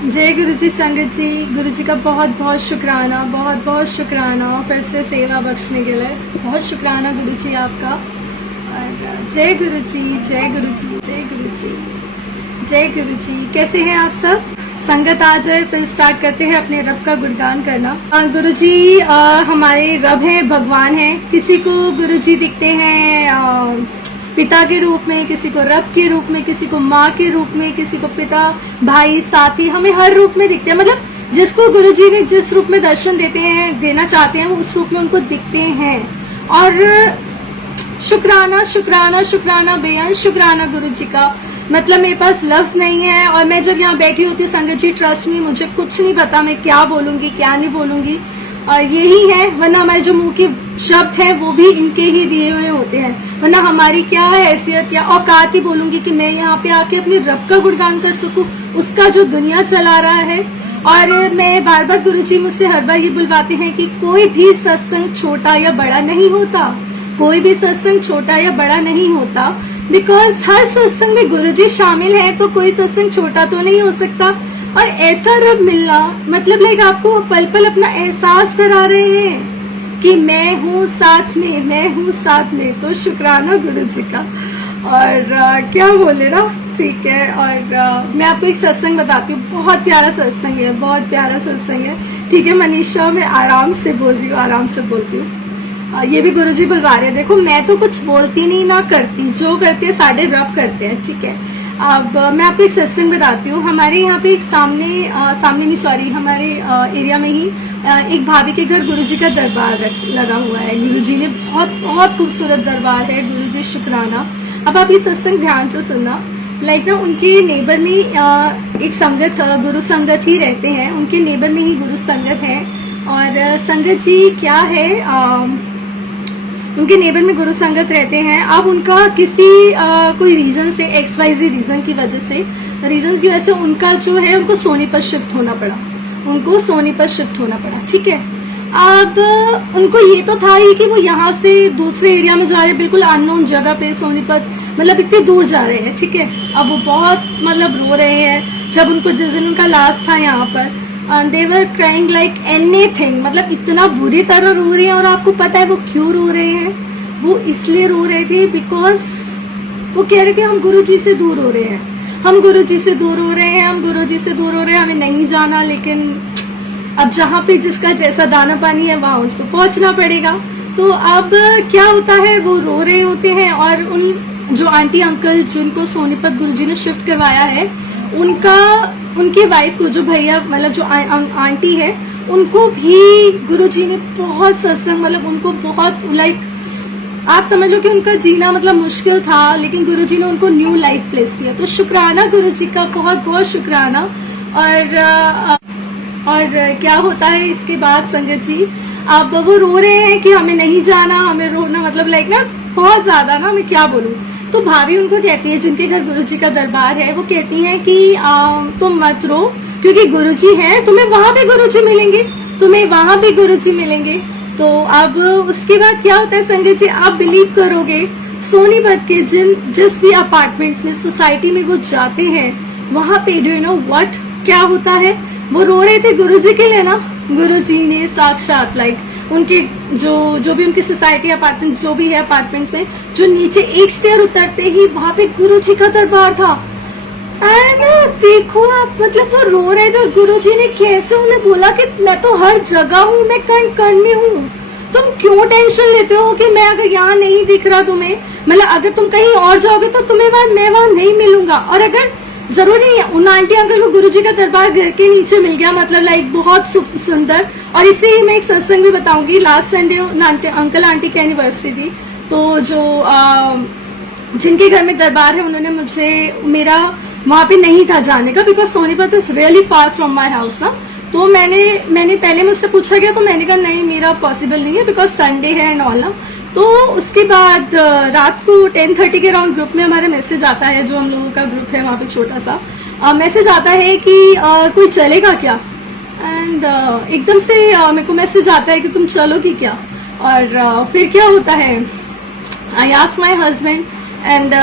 जय गुरु जी संगत जी, गुरु जी का बहुत बहुत शुक्राना, बहुत बहुत शुक्राना फिर से सेवा बख्शने के लिए। बहुत शुक्राना गुरु जी आपका। और जय गुरु जी, जय गुरु जी, जय गुरु जी, जय गुरु जी। कैसे हैं आप सब? संगत आ जाए, फिर स्टार्ट करते हैं अपने रब का गुणगान करना। गुरु जी हमारे रब हैं, भगवान हैं। किसी को गुरु जी दिखते हैं पिता के रूप में, किसी को रब के रूप में, किसी को माँ के रूप में, किसी को पिता, भाई, साथी, हमें हर रूप में दिखते हैं। मतलब जिसको गुरुजी ने जिस रूप में दर्शन देना चाहते हैं, वो उस रूप में उनको दिखते हैं। और शुक्राना शुक्राना शुक्राना बेअंत शुक्राना गुरु जी का। मतलब मेरे पास लफ्ज नहीं है। और मैं जब यहाँ बैठी होती संगत जी, ट्रस्ट में मुझे कुछ नहीं पता मैं क्या बोलूंगी क्या नहीं बोलूंगी। यही है, वरना हमारे जो मुंह के शब्द हैं वो भी इनके ही दिए हुए होते हैं। वरना हमारी क्या हैसियत या औकात ही बोलूंगी कि मैं यहाँ पे आके अपने रब का गुणगान कर सकूं, उसका जो दुनिया चला रहा है। और मैं बार बार गुरुजी मुझसे हर बार ये बुलवाते हैं कि कोई भी सत्संग छोटा या बड़ा नहीं होता, कोई भी सत्संग छोटा या बड़ा नहीं होता। बिकॉज हर सत्संग में गुरुजी शामिल है, तो कोई सत्संग छोटा तो नहीं हो सकता। और ऐसा रब मिलना, मतलब लाइक आपको पल पल अपना एहसास करा रहे हैं कि मैं हूँ साथ में, मैं हूँ साथ में। तो शुक्राना गुरु जी का। और क्या बोले ना, ठीक है। और मैं आपको एक सत्संग बताती हूँ, बहुत प्यारा सत्संग है, बहुत प्यारा सत्संग है। ठीक है मनीषा, मैं आराम से बोल रही हूँ, आराम से बोलती हूँ। ये भी गुरुजी बुलवा रहे हैं। देखो मैं तो कुछ बोलती नहीं ना करती, जो करते हैं साढ़े रब करते हैं। ठीक है, अब मैं आपको एक सत्संग बताती हूँ। हमारे यहाँ पे एक हमारे एरिया में ही एक भाभी के घर गुरुजी का दरबार लगा हुआ है। गुरुजी ने बहुत बहुत खूबसूरत दरबार है। गुरुजी शुक्राना। अब आप ये सत्संग ध्यान से सुनना। लाइक ना उनके नेबर में एक संगत, गुरु संगत ही रहते हैं, उनके नेबर में ही गुरु संगत है। और संगत जी क्या है, उनके नेबर में गुरु संगत रहते हैं। अब उनका किसी कोई रीजन से, XYZ रीजन की वजह से उनका जो है, उनको सोनीपत शिफ्ट होना पड़ा, उनको सोनीपत शिफ्ट होना पड़ा। ठीक है, अब उनको ये तो था ही कि वो यहाँ से दूसरे एरिया में जा रहे हैं, बिल्कुल अननोन जगह पे सोनीपत, मतलब इतने दूर जा रहे हैं। ठीक है, अब वो बहुत मतलब रो रहे हैं। जब उनको जिस दिन उनका लास्ट था यहाँ पर, they were crying like anything, मतलब इतना बुरी तरह रो रही हैं। और आपको पता है वो क्यों रो रहे हैं? वो इसलिए रो रहे थे बिकॉज वो कह रहे थे हम गुरु जी से दूर हो रहे हैं, हम गुरु जी से दूर हो रहे हैं, हम गुरु जी से दूर हो रहे हैं, हमें नहीं जाना। लेकिन अब जहाँ पे जिसका जैसा दाना पानी है वहां उसको पहुंचना पड़ेगा। तो अब क्या होता है, वो रो रहे होते हैं। और उन जो आंटी अंकल जिनको सोनीपत गुरुजी ने शिफ्ट करवाया है, उनकी वाइफ को, जो भैया मतलब जो आंटी है, उनको भी गुरुजी ने बहुत सत्संग, मतलब उनको बहुत लाइक आप समझ लो कि उनका जीना मतलब मुश्किल था, लेकिन गुरुजी ने उनको न्यू लाइफ प्लेस किया। तो शुक्राना गुरुजी का, बहुत बहुत शुक्राना। और क्या होता है इसके बाद संगत जी, अब वो रो रहे हैं कि हमें नहीं जाना, हमें रोना, मतलब लाइक ना बहुत ज्यादा ना, मैं क्या बोलूं। तो भाभी उनको कहती है, जिनके घर गुरुजी का दरबार है, वो कहती हैं कि तुम मत रो, क्योंकि गुरुजी हैं, तुम्हें वहां पे गुरुजी मिलेंगे, तुम्हें वहां पे गुरुजी मिलेंगे। तो अब उसके बाद क्या होता है संगत जी, आप बिलीव करोगे, सोनीपत के जिस भी अपार्टमेंट्स में, सोसाइटी में वो जाते हैं, वहां पे डू यू नो व्हाट क्या होता है, वो रो रहे थे गुरुजी के लिए ना। गुरुजी ने साक्षात लाइक उनके जो भी उनकी सोसाइटी अपार्टमेंट जो भी है अपार्टमेंट्स में, जो नीचे एक स्टेयर उतरते ही वहां पे गुरुजी का दरबार था। एंड देखो आप, मतलब वो रो रहे थे और गुरुजी ने कैसे उन्हें बोला कि मैं तो हर जगह हूँ, मैं कण में हूँ, तुम क्यों टेंशन लेते हो कि मैं अगर यहाँ नहीं दिख रहा तुम्हें, मतलब अगर तुम कहीं और जाओगे तो मैं वहां नहीं मिलूंगा। और अगर जरूरी नहीं है, उन आंटी अंकल को गुरुजी का दरबार घर के नीचे मिल गया, मतलब लाइक बहुत सुंदर। और इससे ही मैं एक सत्संग भी बताऊंगी। लास्ट संडे अंकल आंटी की एनिवर्सरी थी, तो जो जिनके घर में दरबार है, उन्होंने मुझे, मेरा वहां पे नहीं था जाने का, because Sonipat is really far from my house ना। तो मैंने पहले मुझसे पूछा गया, तो मैंने कहा नहीं मेरा पॉसिबल नहीं है, बिकॉज संडे है एंड ऑल ना। तो उसके बाद रात को 10:30 के अराउंड ग्रुप में हमारा मैसेज आता है, जो हम लोगों का ग्रुप है वहाँ पे छोटा सा मैसेज आता है कि कोई चलेगा क्या। एंड एकदम से मेरे को मैसेज आता है कि तुम चलोगी क्या। और फिर क्या होता है, I ask my husband and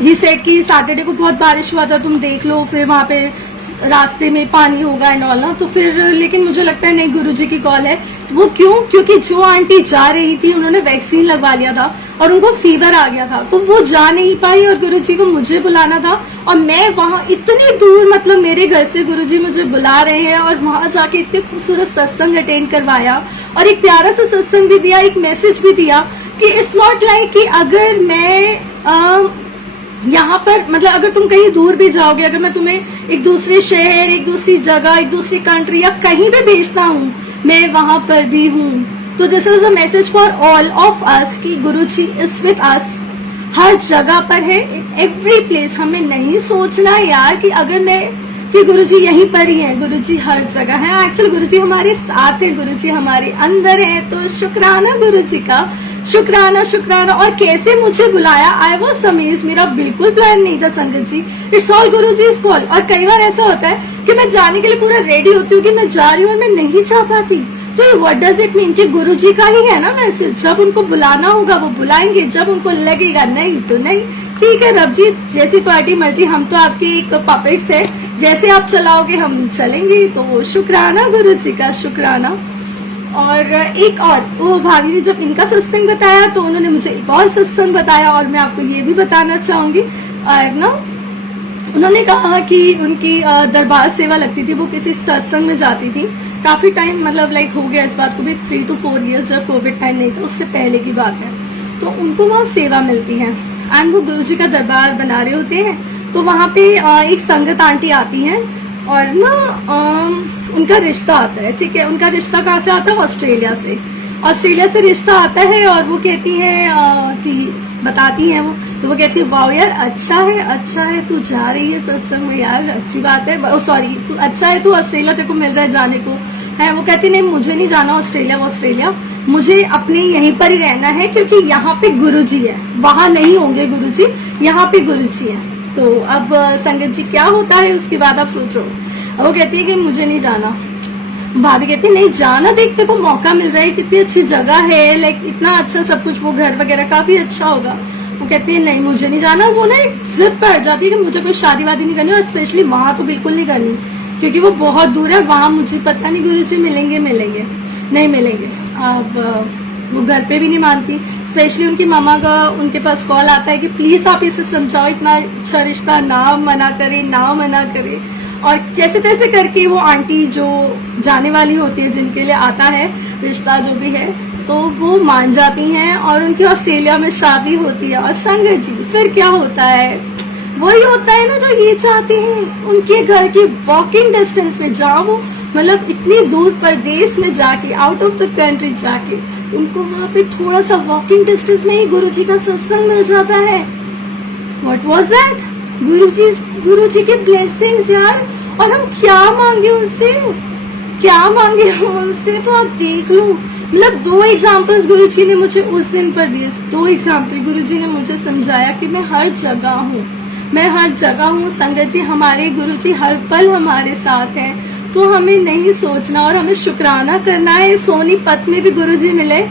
he said कि सैटरडे को बहुत बारिश हुआ था, तुम देख लो, फिर वहां पे रास्ते में पानी होगा एंड ऑल ना। तो फिर लेकिन मुझे लगता है नहीं, गुरुजी की कॉल है। वो क्यों? क्योंकि जो आंटी जा रही थी उन्होंने वैक्सीन लगवा लिया था और उनको फीवर आ गया था, तो वो जा नहीं पाई और गुरुजी को मुझे बुलाना था। और मैं वहां इतनी दूर, मतलब मेरे घर से गुरुजी मुझे बुला रहे हैं और वहां जाके इतने खूबसूरत सत्संग अटेंड करवाया और एक प्यारा सा सत्संग भी दिया, एक मैसेज भी दिया कि इट्स नॉट लाइक कि अगर मैं यहाँ पर, मतलब अगर तुम कहीं दूर भी जाओगे, अगर मैं तुम्हें एक दूसरे शहर, एक दूसरी जगह, एक दूसरी कंट्री या कहीं भी भेजता हूँ, मैं वहां पर भी हूँ। तो this is a message for all of us कि गुरुजी इज विद अस, हर जगह पर है, एवरी प्लेस। हमें नहीं सोचना यार कि अगर मैं कि गुरुजी यहीं पर ही है, गुरुजी हर जगह है। एक्चुअली गुरुजी हमारे साथ है, गुरुजी हमारे अंदर है। तो शुक्राना गुरुजी का, शुक्राना शुक्राना। और कैसे मुझे बुलाया, आई वॉज अमेज्ड, मेरा बिल्कुल प्लान नहीं था संगत जी, इट्स ऑल गुरुजीज कॉल। और कई बार ऐसा होता है कि मैं जाने के लिए पूरा रेडी होती हूँ कि मैं जा रही हूँ और मैं नहीं जा पाती, तो ये व्हाट डज इट मीन कि गुरुजी का ही है ना मैसेज। जब उनको बुलाना होगा वो बुलाएंगे, जब उनको लगेगा नहीं तो नहीं। ठीक है रब जी, जैसी तुम्हारी मर्जी, हम तो आपके एक पपेट्स है, जैसे आप चलाओगे हम चलेंगे। तो शुक्राना गुरुजी का, शुक्राना। और एक और, वो भाभी ने जब इनका सत्संग बताया तो उन्होंने मुझे एक और सत्संग बताया और मैं आपको ये भी बताना चाहूंगी। और ना उन्होंने कहा कि उनकी दरबार सेवा लगती थी, वो किसी सत्संग में जाती थी काफी टाइम, मतलब लाइक हो गया इस बात को भी 3 to 4 years, जब कोविड टाइम नहीं था उससे पहले की बात है। तो उनको वहाँ सेवा मिलती है एंड वो गुरुजी का दरबार बना रहे होते हैं। तो वहाँ पे एक संगत आंटी आती है और ना उनका रिश्ता आता है। ठीक है, उनका रिश्ता कहाँ से आता है? ऑस्ट्रेलिया से। ऑस्ट्रेलिया से रिश्ता आता है और वो कहती है कि बताती है वो, तो वो कहती है वाओ यार अच्छा है तू जा रही है सत्संग में, यार अच्छी बात है, सॉरी तू अच्छा है, तू ऑस्ट्रेलिया तेरे को मिल रहा है जाने को है। वो कहती नहीं, मुझे नहीं जाना ऑस्ट्रेलिया, मुझे अपने यहीं पर ही रहना है क्योंकि यहाँ पे गुरुजी है, वहां नहीं होंगे गुरुजी, यहाँ पे गुरुजी है। तो अब संगत जी क्या होता है उसके बाद आप सोचो। वो कहती है कि मुझे नहीं जाना। भाभी कहती है नहीं जाना, देख तेरे को मौका मिल रहा है, कितनी अच्छी जगह है, लाइक इतना अच्छा सब कुछ, वो घर वगैरह काफी अच्छा होगा। वो कहती है नहीं मुझे नहीं जाना। वो ना एक जिद पड़ जाती है कि मुझे कोई शादी वादी नहीं करनी और स्पेशली वहां तो बिल्कुल नहीं करनी क्योंकि वो बहुत दूर है, वहां मुझे पता नहीं गुरुजी मिलेंगे नहीं मिलेंगे। अब वो घर पे भी नहीं मानती, स्पेशली उनकी मामा का उनके पास कॉल आता है कि प्लीज आप इसे समझाओ, इतना अच्छा रिश्ता ना मना करे। और जैसे तैसे करके वो आंटी जो जाने वाली होती है, जिनके लिए आता है रिश्ता जो भी है, तो वो मान जाती हैं और उनकी ऑस्ट्रेलिया में शादी होती है। और संगत जी फिर क्या होता है, वही होता है ना जो ये चाहते हैं, उनके घर की वॉकिंग डिस्टेंस में, जहाँ वो मतलब इतनी दूर प्रदेश में जाके, आउट ऑफ द कंट्री जाके, उनको वहां पे थोड़ा सा वॉकिंग डिस्टेंस में ही गुरुजी का सत्संग मिल जाता है। What was that? गुरुजी के ब्लेसिंग्स यार। और हम क्या मांगे उनसे, तो आप देख लो। मतलब 2 एग्जाम्पल्स गुरुजी ने मुझे उस दिन पर दिए, 2 एग्जाम्पल गुरुजी ने मुझे समझाया कि मैं हर जगह हूँ। संगत जी हमारे गुरुजी हर पल हमारे साथ हैं, तो हमें नहीं सोचना और हमें शुक्राना करना है। सोनीपत में भी गुरुजी मिले,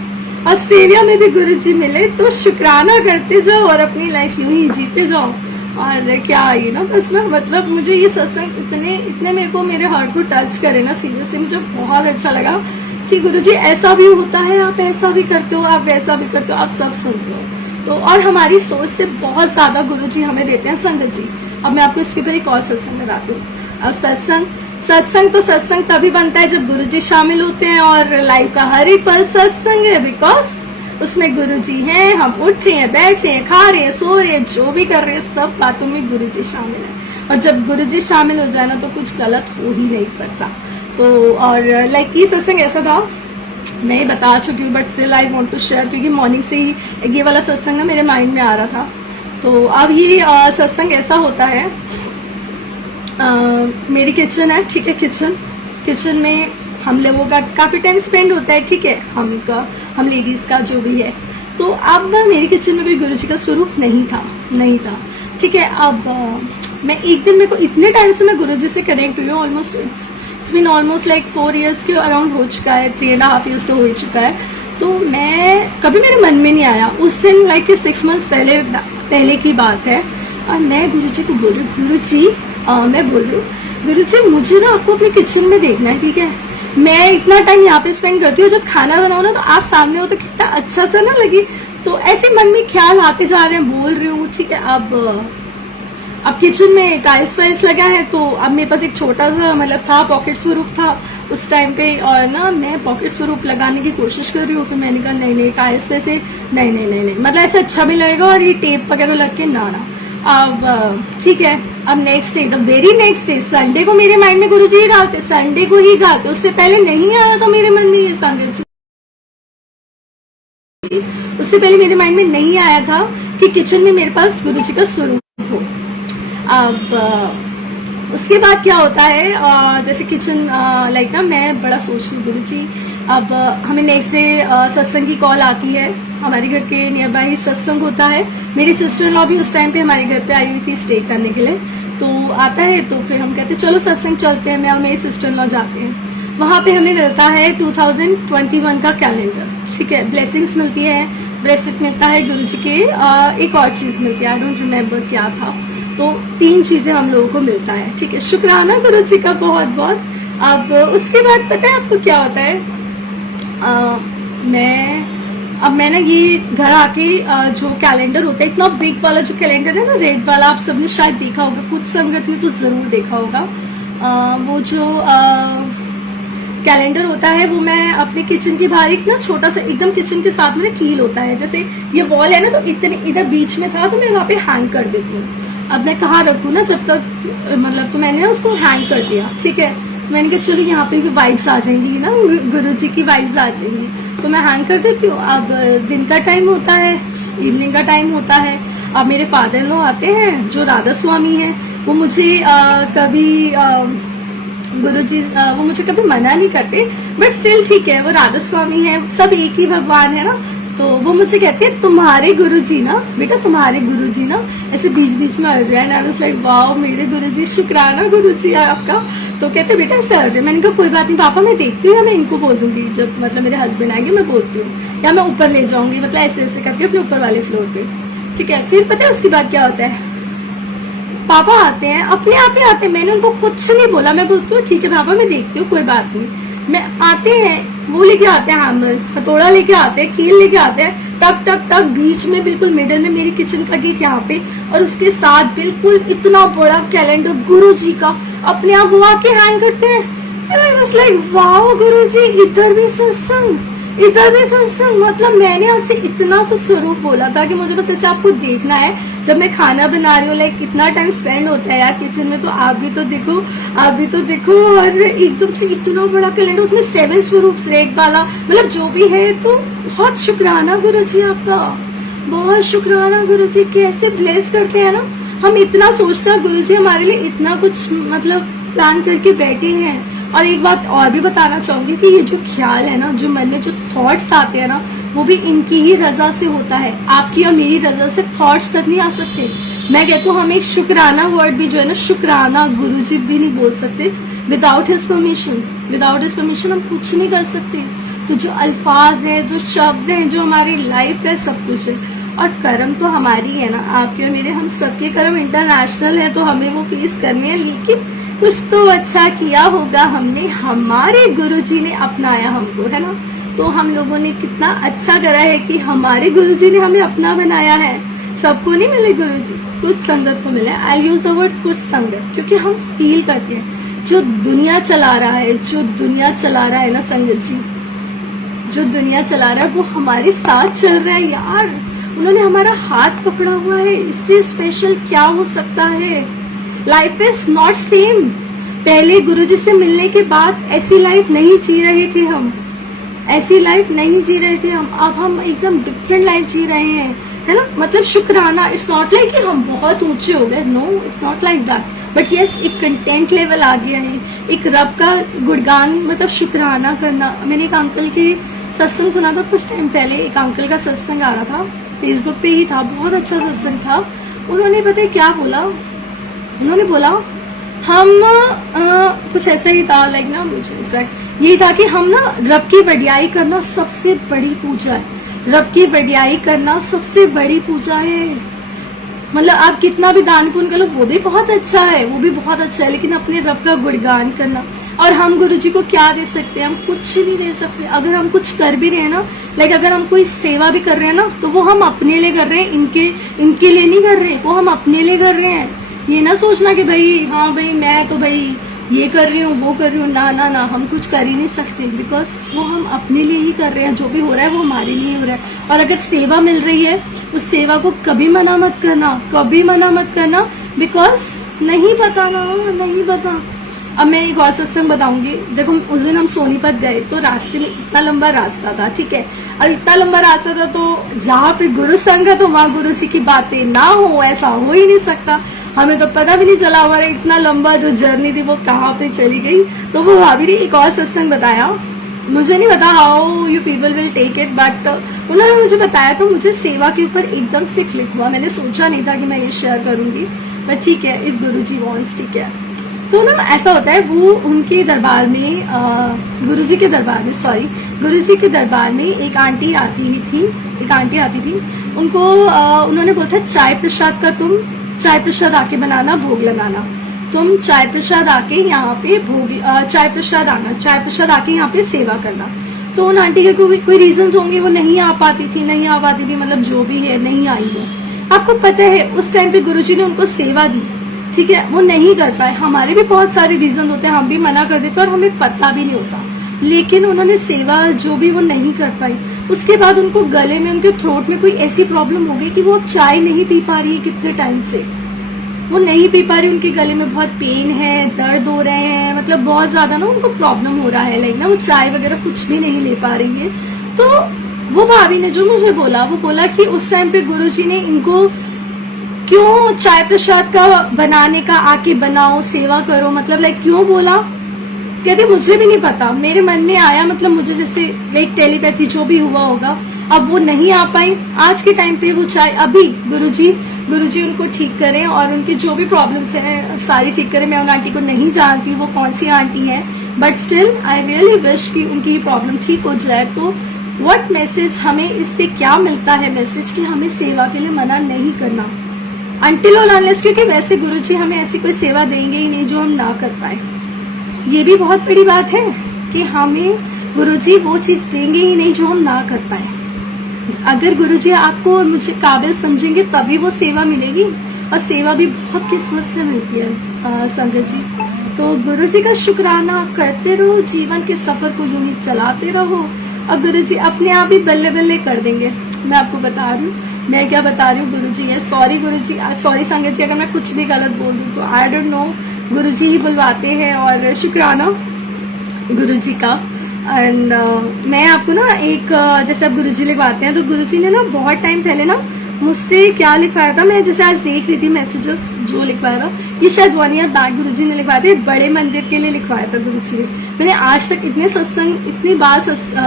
ऑस्ट्रेलिया में भी गुरुजी मिले, तो शुक्राना करते जाओ और अपनी लाइफ यूं ही जीते जाओ। और क्या ये ना बस ना, मतलब मुझे ये सत्संग इतने मेरे को, मेरे हार्ट को टच करे ना, सीरियसली मुझे बहुत अच्छा लगा कि गुरुजी ऐसा भी होता है, आप ऐसा भी करते हो, आप वैसा भी करते हो, आप सब सुनते हो। तो और हमारी सोच से बहुत ज्यादा गुरुजी हमें देते हैं संगत जी। अब मैं आपको इसके ऊपर एक और सत्संग बताती हूँ। अब सत्संग तभी बनता है जब गुरुजी शामिल होते हैं और लाइफ का हर एक पल सत्संग है, बिकॉज उसमें गुरुजी हैं, हम उठ रहे हैं, बैठ रहे हैं, खा रहे हैं, सो रहे हैं, जो भी कर रहे हैं, सब बातों में गुरुजी शामिल है। और जब गुरुजी शामिल हो जाए ना तो कुछ गलत हो ही नहीं सकता। तो और लाइक ये सत्संग ऐसा था, मैं बता चुकी हूँ but still I want to share, क्योंकि मॉर्निंग से ही ये वाला सत्संग ना मेरे माइंड में आ रहा था। तो अब ये सत्संग ऐसा होता है, मेरी किचन है, ठीक है, किचन में हम लोगों का काफी टाइम स्पेंड होता है, ठीक है, हम लेडीज का जो भी है। तो अब मेरी किचन में कोई गुरुजी का स्वरूप नहीं था, ठीक है। अब मैं एक दिन, मेरे को इतने टाइम से मैं गुरुजी से कनेक्ट हुई हूँ, almost it's been almost like 4 years के अराउंड हो चुका है, 3.5 years तो हो चुका है। तो मैं कभी मेरे मन में नहीं आया उस दिन, लाइक 6 months पहले पहले की बात है। और मैं गुरुजी को बोल रही हूँ, गुरुजी मैं बोल रही हूँ, गुरुजी मुझे ना आपको अपने किचन में देखना है, ठीक है? मैं इतना टाइम यहाँ पे स्पेंड करती हूँ, जब खाना बनाओ ना तो आप सामने हो तो कितना अच्छा सा ना लगे। तो ऐसे मन में ख्याल आते जा रहे हैं, बोल रही हूँ, ठीक है? अब किचन में टाइल्स वाइल्स लगा है, तो अब मेरे पास एक छोटा सा मतलब था, पॉकेट स्वरूप था उस टाइम पे, और ना मैं पॉकेट स्वरूप लगाने की कोशिश कर रही हूँ। फिर मैंने कहा नहीं टाइल्स पे से नहीं, मतलब ऐसे अच्छा भी लगेगा और ये टेप वगैरह लग के ना। अब ठीक है, अब next day, the very next day, Sunday को मेरे माइंड में गुरुजी ही डालते, संडे को ही गाते, उससे पहले नहीं आया था मेरे मन में ये संगत जी, उससे पहले मेरे माइंड में नहीं आया था कि किचन में मेरे पास गुरुजी का स्वरूप हो। अब उसके बाद क्या होता है, जैसे किचन लाइक ना मैं बड़ा सोच रही हूँ गुरुजी, अब हमें नेक्स्ट डे सत्संग की कॉल आती है, हमारे घर के नियर बाई सत्संग होता है। मेरी सिस्टर इन लॉ भी उस टाइम पे हमारे घर पे आई हुई थी स्टे करने के लिए, तो आता है, तो फिर हम कहते चलो सत्संग चलते हैं, मैं और मेरी सिस्टर इन लॉ जाते हैं। वहाँ पे हमें मिलता है 2021 का कैलेंडर, ठीक है? ब्लेसिंग्स मिलती है, ब्रेसलेट मिलता है गुरुजी के, एक और चीज मिलती है, आई डोंट रिमेम्बर क्या था। तो 3 चीजें हम लोगों को मिलता है, ठीक है? शुक्राना गुरुजी का बहुत बहुत। अब उसके बाद पता है आपको क्या होता है, मैं ना ये घर आके जो कैलेंडर होता है, इतना बिग वाला जो कैलेंडर है ना, रेड वाला, आप सबने शायद देखा होगा, कुछ संगत ने तो जरूर देखा होगा। वो जो कैलेंडर होता है, वो मैं अपने किचन के बाहर, एक ना छोटा सा एकदम किचन के साथ में कील होता है, जैसे ये वॉल है ना, तो इतने इधर बीच में था, तो मैं वहाँ पे हैंग कर देती हूँ। अब मैं कहाँ रखूँ ना, जब तक मतलब, तो मैंने ना उसको हैंग कर दिया, ठीक है? मैंने कहा चलो यहाँ पे भी वाइब्स आ जाएंगी ना, गुरुजी की वाइब्स आ जाएंगी, तो मैं हैंग कर देती हूँ। अब दिन का टाइम होता है, इवनिंग का टाइम होता है, अब मेरे फादर इन लॉ आते हैं जो राधा स्वामी है, वो मुझे कभी गुरुजी वो मुझे कभी मना नहीं करते, बट स्टिल ठीक है, वो राधा स्वामी है, सब एक ही भगवान है ना, तो वो मुझे कहते हैं तुम्हारे गुरुजी ना बेटा, तुम्हारे गुरुजी ना, ऐसे बीच बीच में अड़ रहे हैं। आई वाज लाइक वाओ, मेरे गुरुजी, शुक्राना गुरुजी आपका। तो कहते बेटा ऐसे अड़ रहे। मैंने कहा कोई बात नहीं पापा, मैं देखती हूँ, या मैं इनको बोल दूंगी, जब मतलब मेरे हस्बैंड आएंगे मैं बोलती हूँ, या मैं ऊपर ले जाऊंगी, मतलब ऐसे ऐसे करके अपने ऊपर वाले फ्लोर पे, ठीक है? फिर पता है उसके बाद क्या होता है, पापा आते हैं, अपने आप ही आते हैं, मैंने उनको कुछ नहीं बोला, मैं बोलती हूँ ठीक है पापा मैं देखती हूँ, कोई बात नहीं। मैं आते हैं, वो लेके आते हैं हैमर, हथौड़ा लेके आते हैं, कील लेके आते हैं, टक टक टक, बीच में बिल्कुल मिडिल में मेरी किचन का गेट यहाँ पे, और उसके साथ बिल्कुल इतना बड़ा कैलेंडर गुरुजी का अपने आप वो आके हैंग करते हैं। And I was like wow Guruji, इधर भी सत्संग, इधर भी सत्संग। मतलब मैंने आपसे इतना सा स्वरूप बोला था कि मुझे बस ऐसे आपको देखना है, जब मैं खाना बना रही हूँ, लाइक इतना टाइम स्पेंड होता है यार किचन में, तो आप भी तो देखो, आप भी तो देखो। और एकदम से इतना बड़ा कैलेंडर, उसमें 7 स्वरूप, रेड वाला, मतलब जो भी है। तो बहुत शुक्राना गुरुजी आपका, बहुत शुक्राना गुरुजी, कैसे ब्लेस करते हैं ना। हम इतना सोचते हैं, गुरुजी हमारे लिए इतना कुछ मतलब प्लान करके बैठे हैं। और एक बात और भी बताना चाहूंगी कि ये जो ख्याल है ना, जो मन में जो थॉट्स आते हैं ना, वो भी इनकी ही रजा से होता है, आपकी और मेरी रजा से थॉट्स तक नहीं आ सकते। मैं कहती हूँ हम एक शुक्राना वर्ड भी जो है ना, शुक्राना गुरुजी भी नहीं बोल सकते without his permission. Without his permission हम कुछ नहीं कर सकते। तो जो अल्फाज है, जो शब्द है, जो हमारी लाइफ है, सब कुछ है। और कर्म तो हमारी है ना, आपके और मेरे, हम सबके कर्म इंटरनेशनल है, तो हमें वो फेस करने हैं। लेकिन कुछ तो अच्छा किया होगा हमने, हमारे गुरुजी ने अपनाया हमको, है ना। तो हम लोगों ने कितना अच्छा करा है कि हमारे गुरुजी ने हमें अपना बनाया है। सबको नहीं मिले गुरुजी, कुछ संगत को मिले। आई यूज द वर्ड कुछ संगत, क्योंकि हम फील करते हैं जो दुनिया चला रहा है, जो दुनिया चला रहा है ना संगत जी, जो दुनिया चला रहा है वो हमारे साथ चल रहा है यार। उन्होंने हमारा हाथ पकड़ा हुआ है, इससे स्पेशल क्या हो सकता है। Life is not same. पहले गुरुजी से मिलने के बाद ऐसी लाइफ नहीं जी रहे थे हम, ऐसी लाइफ नहीं जी रहे थे हम। अब हम एकदम डिफरेंट लाइफ जी रहे हैं, है ना। मतलब शुक्राना, इट्स नॉट लाइक कि हम बहुत ऊंचे हो गए, no it's not like that, but yes एक कंटेंट लेवल आ गया है, एक रब का गुणगान, मतलब शुक्राना करना। मैंने एक अंकल के सत्संग सुना था कुछ टाइम पहले, एक अंकल का सत्संग आ रहा था, फेसबुक पे ही था, बहुत अच्छा सत्संग था। उन्होंने पता है क्या बोला, उन्होंने बोला हम कुछ ऐसा ही था, लाइक ना मुझे एग्जैक्ट यही था कि हम ना रब की वडियाई करना सबसे बड़ी पूजा है, रब की वडियाई करना सबसे बड़ी पूजा है। मतलब आप कितना भी दान पुण्य करो वो भी बहुत अच्छा है, वो भी बहुत अच्छा है, लेकिन अपने रब का गुणगान करना। और हम गुरुजी को क्या दे सकते हैं? हम कुछ नहीं दे सकते। अगर हम कुछ कर भी रहे हैं ना, लाइक अगर हम कोई सेवा भी कर रहे हैं ना, तो वो हम अपने लिए कर रहे हैं, इनके लिए नहीं कर रहे, वो हम अपने लिए कर रहे हैं। ये ना सोचना कि भाई हाँ भाई मैं तो भाई ये कर रही हूँ वो कर रही हूँ, ना ना ना, हम कुछ कर ही नहीं सकते, बिकॉज वो हम अपने लिए ही कर रहे हैं। जो भी हो रहा है वो हमारे लिए हो रहा है। और अगर सेवा मिल रही है उस सेवा को कभी मना मत करना, कभी मना मत करना, बिकॉज नहीं पता ना, नहीं पता। अब मैं एक और सत्संग बताऊंगी। देखो उस दिन हम सोनीपत गए तो रास्ते में इतना लंबा रास्ता था, ठीक है। अब इतना लंबा रास्ता था तो जहाँ पे गुरु संग है तो वहाँ गुरु जी की बातें ना हो, ऐसा हो ही नहीं सकता। हमें तो पता भी नहीं चला हमारा इतना लंबा जो जर्नी थी वो कहाँ पे चली गई। तो वो भाभी ने एक और सत्संग बताया, मुझे नहीं पता how you people will take it, but उन्होंने मुझे बताया तो मुझे सेवा के ऊपर एकदम से क्लिक हुआ। मैंने सोचा नहीं था कि मैं ये शेयर करूंगी, बट ठीक है, इफ गुरु जी वॉन्ट्स, ठीक है। तो ना ऐसा होता है, वो उनके दरबार में गुरुजी के दरबार में एक आंटी आती थी, उनको उन्होंने बोला था चाय प्रसाद का तुम चाय प्रसाद आके बनाना, भोग लगाना, तुम चाय प्रसाद आके यहाँ पे चाय प्रसाद आके यहाँ पे सेवा करना। तो उन आंटी के कोई रीजन होंगे, वो नहीं आ पाती थी, मतलब जो भी है नहीं आई वो। आपको पता है उस टाइम पे गुरुजी ने उनको सेवा दी, ठीक है, वो नहीं कर पाए। हमारे भी बहुत सारे रीजन होते हैं, हम भी मना कर देते हैं और हमें पता भी नहीं होता, लेकिन उन्होंने सेवा जो भी वो नहीं कर पाई। उसके बाद उनको गले में, उनके थ्रोट में कोई ऐसी प्रॉब्लम हो गई कि वो अब चाय नहीं पी पा रही है। कितने टाइम से वो नहीं पी पा रही, उनके गले में बहुत पेन है, दर्द हो रहे हैं, मतलब बहुत ज्यादा ना उनको प्रॉब्लम हो रहा है, लाइक ना वो चाय वगैरह कुछ भी नहीं ले पा रही है। तो वो भाभी ने जो मुझे बोला, वो बोला कि उस टाइम पे गुरुजी ने इनको क्यों चाय प्रसाद का बनाने का, आके बनाओ सेवा करो, मतलब लाइक क्यों बोला? कहते मुझे भी नहीं पता, मेरे मन में आया, मतलब मुझे जैसे लाइक टेलीपैथी जो भी हुआ होगा। अब वो नहीं आ पाई आज के टाइम पे वो चाय, अभी गुरुजी उनको ठीक करें और उनकी जो भी प्रॉब्लम्स हैं सारी ठीक करें। मैं उन आंटी को नहीं जानती वो कौन सी आंटी है, but still I really wish कि उनकी प्रॉब्लम ठीक हो जाए। तो व्हाट मैसेज हमें इससे क्या मिलता है? मैसेज कि हमें सेवा के लिए मना नहीं करना, अनटिल और अनलेस, क्योंकि वैसे गुरुजी हमें ऐसी कोई सेवा देंगे ही नहीं जो हम ना कर पाए। ये भी बहुत बड़ी बात है कि हमें गुरुजी वो चीज देंगे ही नहीं जो हम ना कर पाए। अगर गुरुजी आपको और मुझे काबिल समझेंगे तभी वो सेवा मिलेगी, और सेवा भी बहुत किस्मत से मिलती है संगत जी। तो गुरुजी का शुक्राना करते रहो, जीवन के सफर को यूं ही चलाते रहो, और गुरुजी अपने आप ही बल्ले बल्ले कर देंगे। मैं आपको बता रही हूँ, मैं क्या बता रही हूँ, गुरुजी है। सॉरी गुरुजी, सॉरी संगत जी अगर मैं कुछ भी गलत बोल दूँ तो, आई डोंट नो, गुरुजी ही बुलवाते हैं। और शुक्राना गुरुजी का। एंड मैं आपको ना एक जैसे अब गुरुजी लिखवाते हैं, तो गुरुजी ने ना बहुत टाइम पहले ना मुझसे क्या लिखवाया था, मैं जैसे आज देख रही थी मैसेजेस जो लिखवाया था, ये शायद 1 ईयर बैक गुरुजी ने लिखवाया था, बड़े मंदिर के लिए लिखवाया था गुरुजी ने। मैंने आज तक इतने सत्संग, इतनी बार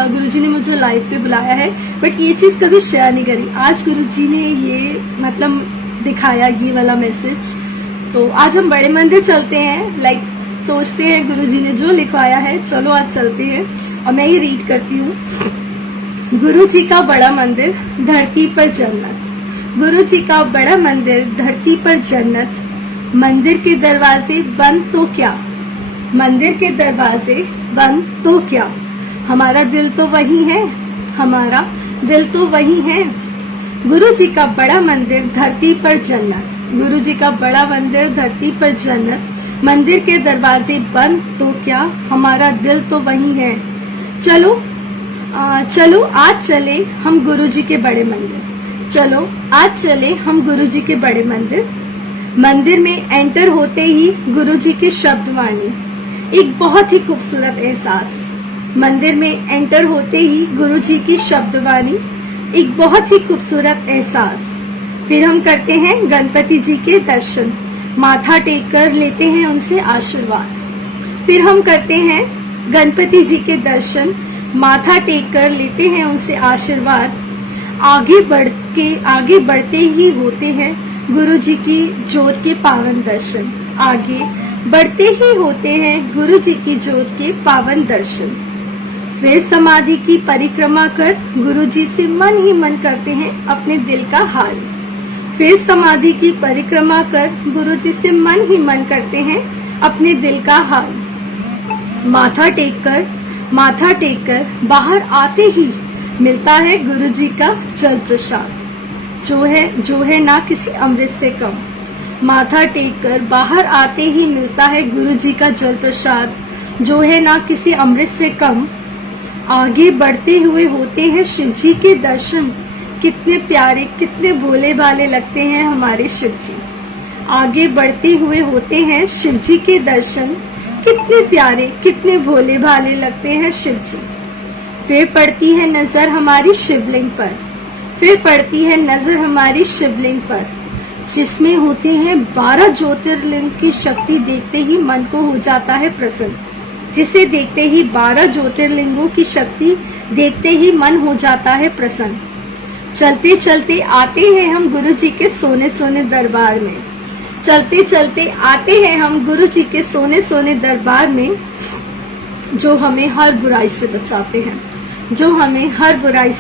गुरुजी ने मुझे लाइव पे बुलाया है, बट ये चीज कभी शेयर नहीं करी। आज गुरुजी ने ये मतलब दिखाया ये वाला मैसेज। तो आज हम बड़े मंदिर चलते हैं, लाइक सोचते हैं गुरुजी ने जो लिखवाया है, चलो आज चलते हैं। और मैं ये रीड करती हूँ। गुरुजी का बड़ा मंदिर, धरती पर जन्नत। गुरुजी का बड़ा मंदिर, धरती पर जन्नत। मंदिर के दरवाजे बंद तो क्या, मंदिर के दरवाजे बंद तो क्या, हमारा दिल तो वही है, हमारा दिल तो वही है। गुरुजी का बड़ा मंदिर, धरती पर जन्नत। गुरुजी का बड़ा मंदिर, धरती पर जन्नत। मंदिर के दरवाजे बंद तो क्या, हमारा दिल तो वही है। चलो चलो आज चले हम गुरुजी के बड़े मंदिर। चलो आज चले हम गुरुजी के बड़े मंदिर। मंदिर में एंटर होते ही गुरुजी की शब्दवाणी, एक बहुत ही खूबसूरत एहसास। मंदिर में एंटर होते ही गुरुजी की शब्दवाणी, एक बहुत ही खूबसूरत एहसास। फिर हम करते हैं गणपति जी के दर्शन, माथा टेक कर लेते हैं उनसे आशीर्वाद। फिर हम करते हैं गणपति जी के दर्शन, माथा टेक कर लेते हैं उनसे आशीर्वाद। आगे बढ़ते ही होते हैं गुरु जी की जोत के पावन दर्शन। आगे बढ़ते ही होते हैं गुरु जी की जोत के पावन दर्शन। फिर समाधि की परिक्रमा कर गुरु जी से मन ही मन करते हैं अपने दिल का हाल। फिर समाधि की परिक्रमा कर गुरुजी से मन ही मन करते हैं अपने दिल का हाल। माथा टेककर बाहर आते ही मिलता है गुरुजी का जल प्रसाद, जो है ना किसी अमृत से कम। माथा टेककर बाहर आते ही मिलता है गुरुजी का जल प्रसाद, जो है ना किसी अमृत से कम। आगे बढ़ते हुए होते हैं शिव जी के दर्शन, कितने प्यारे कितने भोले भाले लगते हैं हमारे शिव जी। आगे बढ़ते हुए होते हैं शिव जी के दर्शन, कितने प्यारे कितने भोले भाले लगते हैं शिव जी। फिर पड़ती है नजर हमारी शिवलिंग पर, जिसमें होते हैं 12 ज्योतिर्लिंग की शक्ति देखते ही मन को हो जाता है प्रसन्न। जिसे देखते ही 12 ज्योतिर्लिंगों की शक्ति देखते ही मन हो जाता है प्रसन्न। चलते चलते आते हैं हम गुरु जी के सोने सोने दरबार में, जो हमें हर बुराई से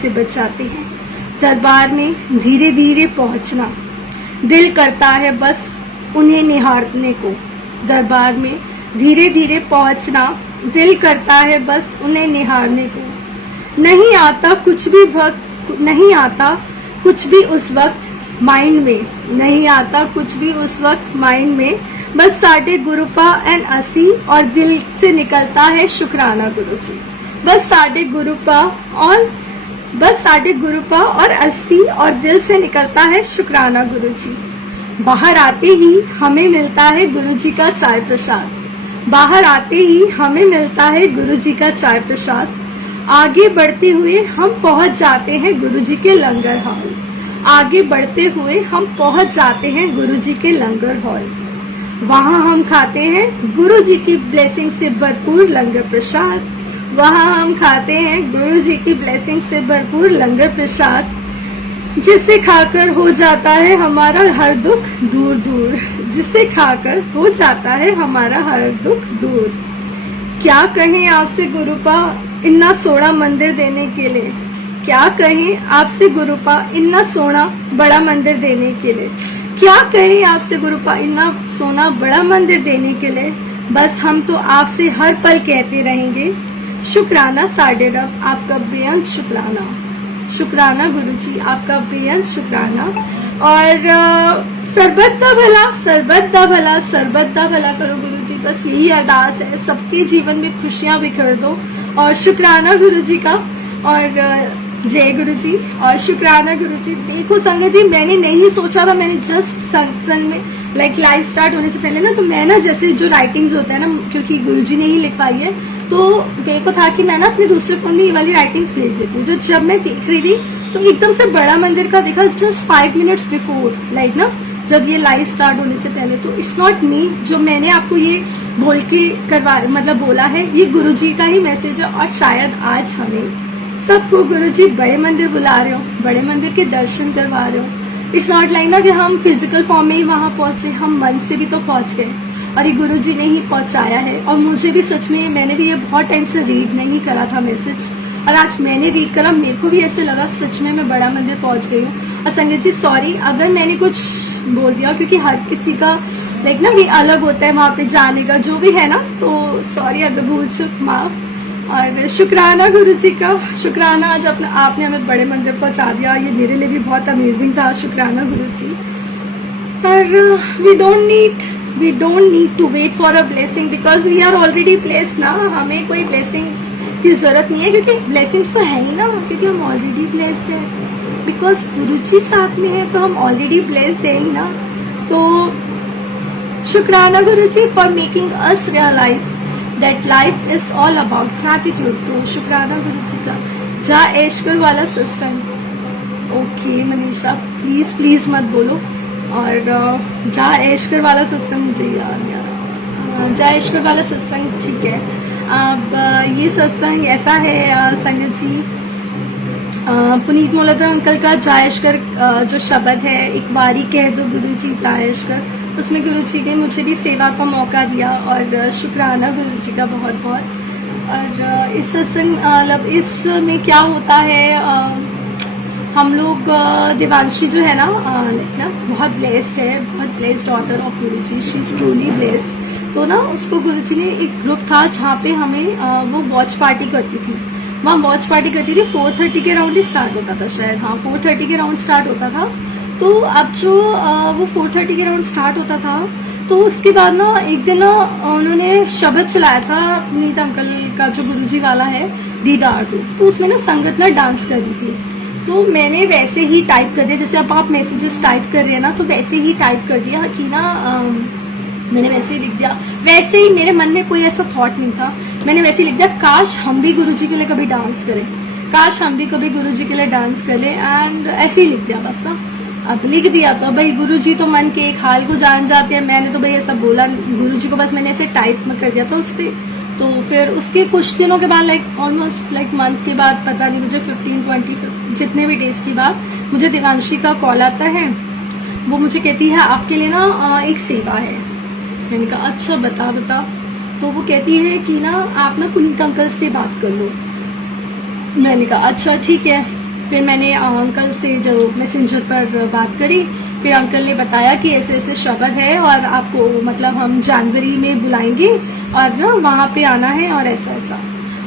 बचाते हैं। दरबार में धीरे धीरे पहुंचना, दिल करता है बस उन्हें निहारने को। दरबार में धीरे धीरे पहुंचना, दिल करता है बस उन्हें निहारने को। नहीं आता कुछ भी उस वक्त माइंड में, बस साढ़े गुरुपा एंड असी और दिल से निकलता है शुक्राना गुरुजी। बस साढ़े गुरुपा और 80 और दिल से निकलता है शुक्राना गुरुजी। बाहर आते ही हमें मिलता है गुरुजी का चाय प्रसाद। आगे बढ़ते हुए हम पहुंच जाते हैं गुरुजी के लंगर हॉल। वहां हम खाते हैं गुरुजी की ब्लेसिंग से भरपूर लंगर प्रसाद, जिसे खाकर हो जाता है हमारा हर दुख दूर। क्या कहें आपसे गुरुपा इन्ना सोना मंदिर देने के लिए, इन्ना सोना बड़ा मंदिर देने के लिए। बस हम तो आपसे हर पल कहते रहेंगे शुक्राना साढ़े रब, आपका बेअंत शुक्राना गुरुजी, आपका बेअंत शुक्राना। और सरबत दा भला करो गुरुजी, बस यही अरदास है। सबके जीवन में खुशियां बिखेर दो। और शुक्राना गुरुजी का, और जय गुरुजी और शुक्राना गुरुजी। देखो संगत जी, मैंने नहीं सोचा था, मैंने जस्ट सत्संग में लाइव स्टार्ट होने से पहले ना, तो मैं ना जैसे जो राइटिंग्स होता है ना, क्योंकि गुरुजी ने ही लिखवाई है, तो मेरे को था कि मैं ना अपने दूसरे फोन में ये वाली राइटिंग्स भेज देती हूँ। जब मैं देख रही थी तो एकदम से बड़ा मंदिर का देखा जस्ट 5 मिनट्स बिफोर, लाइक ना जब ये लाइव स्टार्ट होने से पहले। तो इट्स नॉट मी, जो मैंने आपको ये बोल के बोला है, ये गुरुजी का ही मैसेज है। और शायद आज हमें सबको गुरुजी बड़े मंदिर बुला रहे हो, बड़े मंदिर के दर्शन करवा रहे हो। इट्स नॉट लाइक ना कि हम फिजिकल फॉर्म में ही वहां पहुंचे, हम मन से भी तो पहुंच गए और ये गुरुजी ने ही पहुंचाया है। और मुझे भी सच में, मैंने भी ये बहुत टाइम से रीड नहीं करा था मैसेज, और आज मैंने रीड करा, मेरे को भी ऐसे लगा सच में मैं बड़ा मंदिर पहुंच गई हूँ। और संगत जी सॉरी अगर मैंने कुछ बोल दिया, क्योंकि हर किसी का लाइक ना भी अलग होता है वहां पे जाने का, जो भी है ना, तो सॉरी अगर भूल चुक, माफ। और शुक्राना गुरुजी का, शुक्राना आज आपने हमें बड़े मंदिर पहुंचा दिया, ये मेरे लिए भी बहुत अमेजिंग था। शुक्राना गुरुजी। और we don't need to wait for a blessing, because we are already blessed ना। हमें कोई ब्लेसिंग्स की जरूरत नहीं है, क्योंकि ब्लेसिंग्स तो है ही ना, क्योंकि हम ऑलरेडी ब्लेस्ड है। बिकॉज गुरुजी साथ में है तो हम ऑलरेडी ब्लेस्ड है ही ना। तो शुक्राना Guruji for making us realise that life is all about gratitude. तो शुक्राना गुरुजी का। जा ऐशकर वाला सत्संग, ओके मनीषा प्लीज मत बोलो। और जा ऐशकर वाला सत्संग मुझे याद नहीं आ रहा, जा ऐशकर वाला सत्संग ठीक है। अब ये सत्संग ऐसा है संगत जी, पुनीत मोलाद्रा अंकल का जायशकर जो शब्द है, एक बारी कह दो गुरुजी जायशकर, उसमें गुरुजी ने मुझे भी सेवा का मौका दिया। और शुक्राना गुरुजी का बहुत बहुत। और इस सत्संग मतलब इसमें क्या होता है, हम लोग देवांशी जो है ना बहुत ब्लेस्ड है, बहुत blessed daughter of Guruji, she is truly blessed. तो ना उसको गुरुजी ने एक ग्रुप था जहाँ पे हमें वो वॉच पार्टी करती थी, वहाँ वॉच पार्टी करती थी। 4:30 के राउंड ही स्टार्ट होता था शायद, हाँ 4:30 के राउंड स्टार्ट होता था। तो अब जो वो 4:30 के राउंड स्टार्ट होता था, तो उसके बाद ना एक दिन ना उन्होंने शब्द चलाया था नीत अंकल का जो गुरुजी वाला है दीदार, तो उसमें ना संगत ना डांस कर रही थी। तो मैंने वैसे ही टाइप कर दिया, जैसे अब आप मैसेजेस टाइप कर रहे हैं ना, तो वैसे ही टाइप कर दिया कि ना मैंने वैसे ही लिख दिया, वैसे ही मेरे मन में कोई ऐसा थॉट नहीं था, मैंने वैसे ही लिख दिया काश हम भी गुरुजी के लिए कभी डांस करें, काश हम भी कभी गुरुजी के लिए डांस कर लें, एंड ऐसे ही लिख दिया बस ना। अब लिख दिया तो भाई गुरुजी तो मन के एक हाल को जान जाते हैं, मैंने तो भाई ऐसा बोला गुरुजी को, बस मैंने ऐसे टाइप में कर दिया था उस पर। तो फिर उसके कुछ दिनों के बाद ऑलमोस्ट मंथ के बाद, पता नहीं मुझे 15-20 जितने भी डेज के बाद मुझे देवांशी का कॉल आता है। वो मुझे कहती है आपके लिए ना एक सेवा है। मैंने कहा अच्छा बता। तो वो कहती है कि ना आप ना पुनीत अंकल से बात कर लो। मैंने कहा अच्छा ठीक है। फिर मैंने अंकल से जो मैसेंजर पर बात करी, फिर अंकल ने बताया कि ऐसे ऐसे शब्द है और आपको मतलब हम जनवरी में बुलाएंगे और ना वहाँ पे आना है और ऐसा ऐसा।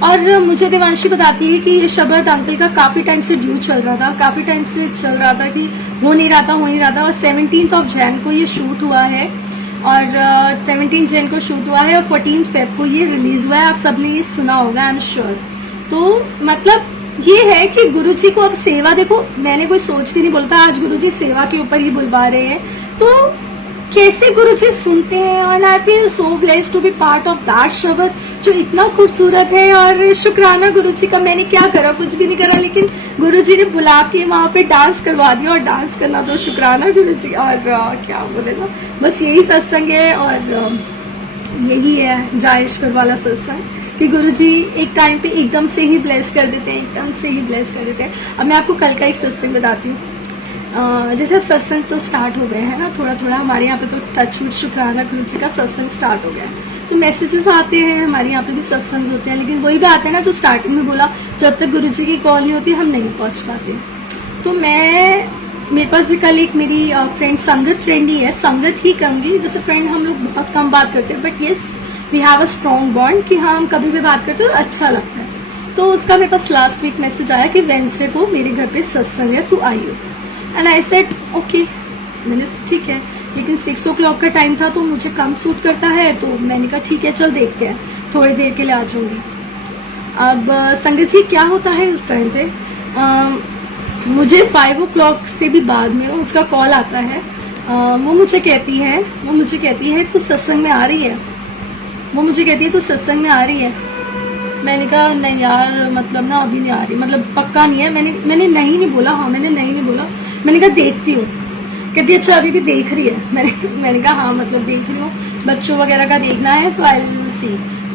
और मुझे देवांशी बताती है कि ये शब्द अंकल का काफ़ी टाइम से ड्यू चल रहा था, काफ़ी टाइम से चल रहा था कि हो नहीं रहा था। और 17 जनवरी को ये शूट हुआ है और 17 जनवरी को शूट हुआ है और 14 फरवरी को ये रिलीज हुआ है। आप सबने ये सुना होगा आई एम श्योर। तो मतलब ये है कि गुरुजी को अब सेवा, देखो मैंने कोई सोच के नहीं बोलता, आज गुरुजी सेवा के ऊपर ही बुलवा रहे हैं, तो कैसे गुरुजी सुनते हैं। और I feel so blessed to be part of that शब्द जो इतना खूबसूरत है। और शुक्राना गुरुजी का, मैंने क्या करा, कुछ भी नहीं करा, लेकिन गुरुजी ने बुला के वहाँ पे डांस करवा दिया। और डांस करना तो शुक्राना गुरुजी। और क्या बोले ना, बस यही सत्संग है और यही है जायेश्वर वाला सत्संग कि गुरुजी एक टाइम पे एकदम से ही ब्लेस कर देते हैं, एकदम से ही ब्लेस कर देते हैं। अब मैं आपको कल का एक सत्संग बताती हूँ। जैसे अब सत्संग तो स्टार्ट हो गए हैं ना, थोड़ा थोड़ा हमारे यहाँ पे तो टच वुड शुक्राना गुरुजी का सत्संग स्टार्ट हो गया है। तो मैसेजेस आते हैं, हमारे यहाँ पे भी सत्संग होते हैं, लेकिन वही बात है ना, तो स्टार्टिंग में बोला जब तक गुरुजी की कॉल नहीं होती हम नहीं पहुँच पाते। तो मेरे पास भी कल एक मेरी फ्रेंड, संगत फ्रेंड ही है, संगत ही कहूँगी, जैसे फ्रेंड हम लोग बहुत कम बात करते हैं, but yes we have a strong bond कि हाँ हम कभी भी बात करते हैं तो अच्छा लगता है। तो उसका मेरे पास लास्ट वीक मैसेज आया कि वेडनेसडे को मेरे घर पे सत्संग है, तू आइयो। एंड आई सेड ओके, मैंने ठीक है, लेकिन 6 o'clock का टाइम था तो मुझे कम सूट करता है, तो मैंने कहा ठीक है चल देखते हैं, थोड़ी देर के लिए आ जाऊँगी। अब संगत जी क्या होता है उस टाइम पे, मुझे 5 o'clock से भी बाद में उसका कॉल आता है। वो मुझे कहती है तू सत्संग में आ रही है, वो मुझे कहती है तू सत्संग में आ रही है। मैंने कहा नहीं यार, मतलब ना अभी नहीं आ रही, मतलब पक्का नहीं है। मैंने नहीं बोला, हाँ मैंने नहीं बोला, मैंने कहा देखती हूँ। कहती है अच्छा अभी भी देख रही है। मैंने कहा हाँ मतलब देख रही हूँ, बच्चों वगैरह का देखना है तो आई विल सी।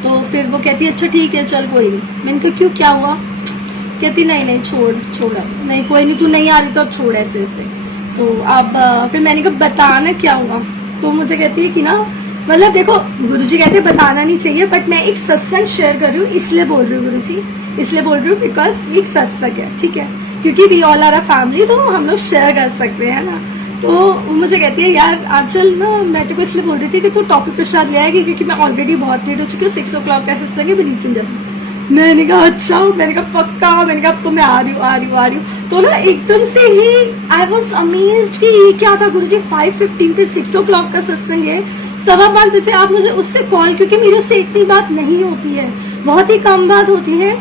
तो फिर वो कहती है अच्छा ठीक है चल कोई नहीं। मैंने कहा क्यों, क्या हुआ? कहती नहीं छोड़ नहीं कोई नहीं, तू नहीं आ रही तो अब छोड़ ऐसे। तो अब फिर मैंने कहा बताना क्या हुआ। तो मुझे कहती है कि ना मतलब देखो गुरुजी कहते हैं बताना नहीं चाहिए, बट मैं एक सत्संग शेयर कर रही हूँ इसलिए बोल रही हूँ गुरुजी, इसलिए बोल रही हूँ बिकॉज एक सत्संग है, ठीक है, क्योंकि we all are a family, तो हम लोग शेयर कर सकते हैं ना। तो वो मुझे कहती है यार आंचल ना, मैं तेरे को इसलिए बोल रही थी कि तू टॉफी प्रसाद ले आएगी, क्योंकि मैं ऑलरेडी बहुत लेट हो चुकी हूँ, 6 o'clock का सत्संग है बीच में। मैंने कहा अच्छा, मैंने कहा पक्का, मैंने कहा अब तो मैं आ रही हूँ। तो ना एकदम से ही आई वॉज अमेज्ड कि ये क्या था गुरुजी, 5:15 पे 6 o'clock का सत्संग है, 5:15 बजे आप मुझे उससे कॉल, क्योंकि मेरे उससे इतनी बात नहीं होती है, बहुत ही कम बात होती है।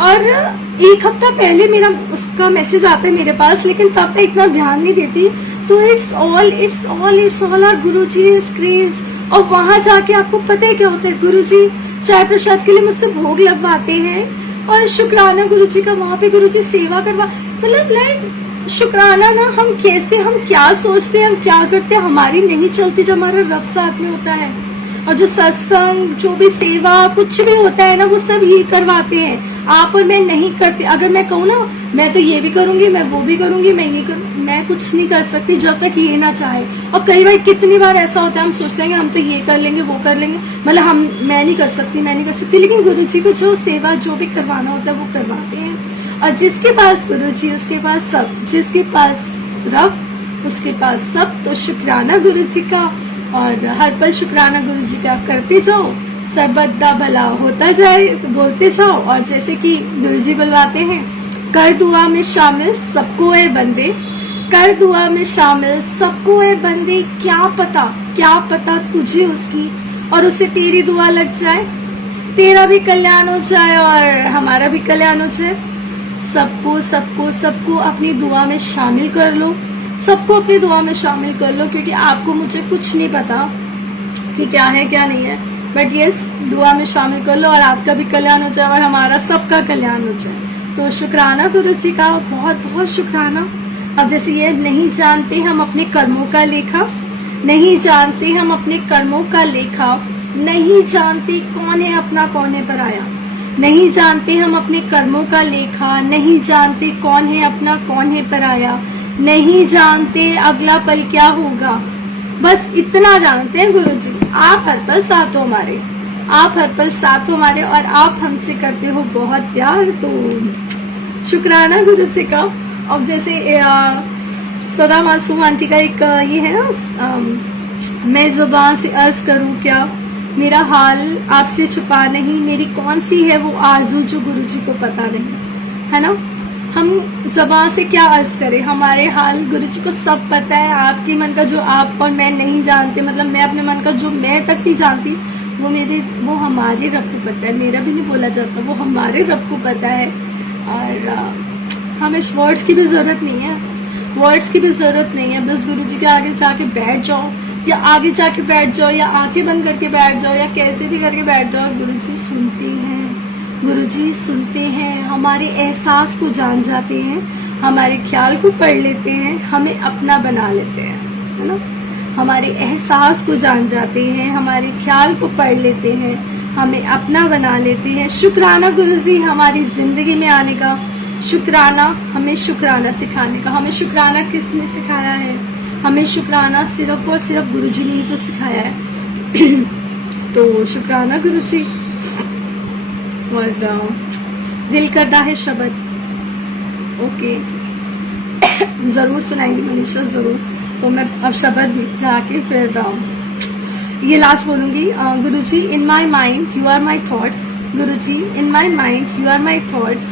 और 1 हफ्ता पहले मेरा उसका मैसेज आता है मेरे पास, लेकिन तब मैं इतना ध्यान नहीं देती। तो it's all are Guruji's grace. और वहां जाके आपको पता है क्या होता है, गुरुजी चाय प्रसाद के लिए मुझसे भोग लगवाते हैं और शुक्राना गुरुजी का, वहां पे गुरुजी सेवा करवा, मतलब लाइक शुक्राना ना, हम क्या सोचते हैं, हम क्या करते हैं, हमारी नहीं चलती जब हमारा रब साथ में होता है। और जो सत्संग, जो भी सेवा, कुछ भी होता है ना, वो सब ये करवाते हैं। आप और मैं नहीं करते। अगर मैं कहूँ ना मैं तो ये भी करूंगी, मैं वो भी करूंगी, मैं कुछ नहीं कर सकती जब तक ये ना चाहे। और कई बार कितनी बार ऐसा होता है, हम सोचते हैं कि हम तो ये कर लेंगे, वो कर लेंगे, मतलब मैं नहीं कर सकती, लेकिन गुरुजी को जो सेवा जो भी करवाना होता है वो करवाते हैं। और जिसके पास गुरु जी उसके पास सब, जिसके पास रब उसके पास सब। तो शुक्राना गुरु जी का, और हर पल शुक्राना गुरु जी का करते जाओ, सर्वदा भला होता जाए बोलते जाओ। और जैसे कि गुरु जी बुलवाते हैं, कर दुआ में शामिल सबको है बंदे, कर दुआ में शामिल सबको है बंदे। क्या पता तुझे उसकी और उसे तेरी दुआ लग जाए, तेरा भी कल्याण हो जाए और हमारा भी कल्याण हो जाए। सबको सबको सबको अपनी दुआ में शामिल कर लो, सबको अपनी दुआ में शामिल कर लो, क्योंकि आपको मुझे कुछ नहीं पता कि क्या है क्या नहीं है, बट यस दुआ में शामिल कर लो और आपका भी कल्याण हो जाए और हमारा सबका कल्याण हो जाए। तो शुक्राना गुरु जी का, बहुत बहुत शुक्राना। अब जैसे ये नहीं जानते हम अपने कर्मों का लेखा, नहीं जानते हम अपने कर्मों का लेखा, नहीं जानते कौन है अपना कौन है पराया, नहीं जानते हम अपने कर्मों का लेखा, नहीं जानते कौन है अपना कौन है पराया, नहीं जानते अगला पल क्या होगा, बस इतना जानते हैं गुरु जी। आप हर पल साथ हो हमारे, आप हर पल साथ हो हमारे और आप हमसे करते हो बहुत प्यार। तो शुक्राना गुरु जी का। अब जैसे सदा मासूम आंटी का एक ये है ना, मैं जुबान से अर्ज करूं क्या, मेरा हाल आपसे छुपा नहीं, मेरी कौन सी है वो आरज़ू जो गुरु जी को पता नहीं, है ना। हम ज़बान से क्या अर्ज करें, हमारे हाल गुरु जी को सब पता है। आपके मन का जो आप और मैं नहीं जानते, मतलब मैं अपने मन का जो मैं तक नहीं जानती, वो हमारे रब को पता है। मेरा भी नहीं बोला जाता, वो हमारे रब को पता है। और हमें वर्ड्स की भी ज़रूरत नहीं है, वर्ड्स की भी ज़रूरत नहीं है। बस गुरु जी के आगे जाके बैठ जाओ, या आगे जाके बैठ जाओ, या आंखें बंद करके बैठ जाओ, या कैसे भी करके बैठ जाओ। गुरु जी सुनते हैं, गुरु जी सुनते हैं, हमारे एहसास को जान जाते हैं, हमारे ख्याल को पढ़ लेते हैं, हमें अपना बना लेते हैं, है ना। हमारे एहसास को जान जाते हैं, हमारे ख्याल को पढ़ लेते हैं, हमें अपना बना लेते हैं। शुक्राना गुरु जी हमारी जिंदगी में आने का, शुक्राना हमें शुक्राना सिखाने का। हमें शुक्राना किसने सिखाया है, हमें शुक्राना सिर्फ और सिर्फ गुरु जी ने ही तो सिखाया है। तो शुक्राना गुरु जी। और दिल करता है शब्द, ओके जरूर सुनाएंगी मनीषा, जरूर। तो मैं अब शब्द गा के फिर ये लास्ट बोलूंगी। Guru ji, in my mind you are my thoughts, Guru ji in my mind you are my thoughts,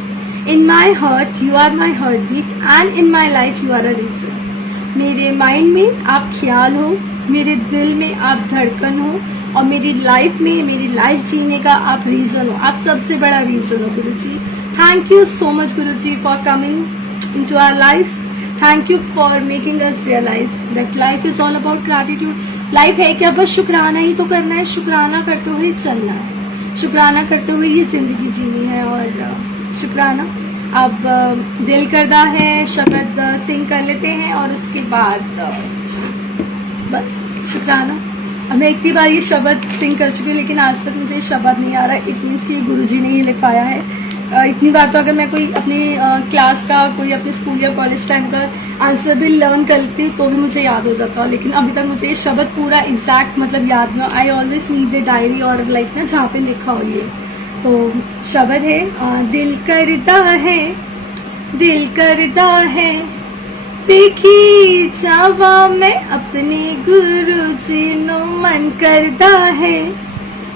in my heart you are my heart beat, and in my life you are a reason. मेरे mind में आप ख्याल हो, मेरे दिल में आप धड़कन हो, और मेरी लाइफ में, मेरी लाइफ जीने का आप रीजन हो, आप सबसे बड़ा रीजन हो Guru ji. Thank you so much Guru ji for coming into our lifes. Thank you for making us realise that life is all about gratitude. Life है क्या, बस शुक्राना ही तो करना है, शुक्राना करते हुए चलना है, शुक्राना करते हुए ये जिंदगी जीनी है। और शुक्राना। अब दिल करदा है शब्द सिंग कर लेते हैं और उसके बाद बस शुक्राना। अब मैं इतनी बार ये शब्द सिंग कर चुकी हूँ, लेकिन आज तक मुझे शब्द नहीं आ रहा। इट मीन्स कि गुरु जी ने ही लिखवाया है। इतनी बार तो अगर मैं कोई अपनी क्लास का, कोई अपने स्कूल या कॉलेज टाइम का आंसर भी लर्न कर लेती हूँ तो भी मुझे याद हो जाता, लेकिन अभी तक मुझे ये शब्द पूरा एग्जैक्ट मतलब याद ना। I always need the diary और लाइक ना जहाँ पे लिखा हो ये। तो शब्द है, दिल करदा है, दिल करदा है वेखी जावा मैं अपने गुरु जी नो, मन करदा है,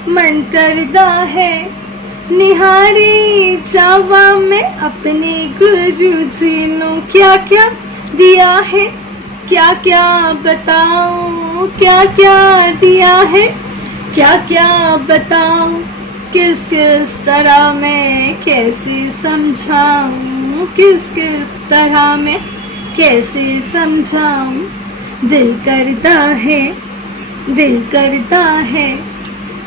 मन करदा है निहारी जावा मैं अपने गुरु जी नो। क्या क्या दिया है, क्या क्या बताऊं, क्या क्या दिया है, क्या क्या बताऊं, किस किस तरह मैं कैसे समझाऊं, किस किस तरह मैं कैसे समझाऊं। दिल करता है, दिल करता है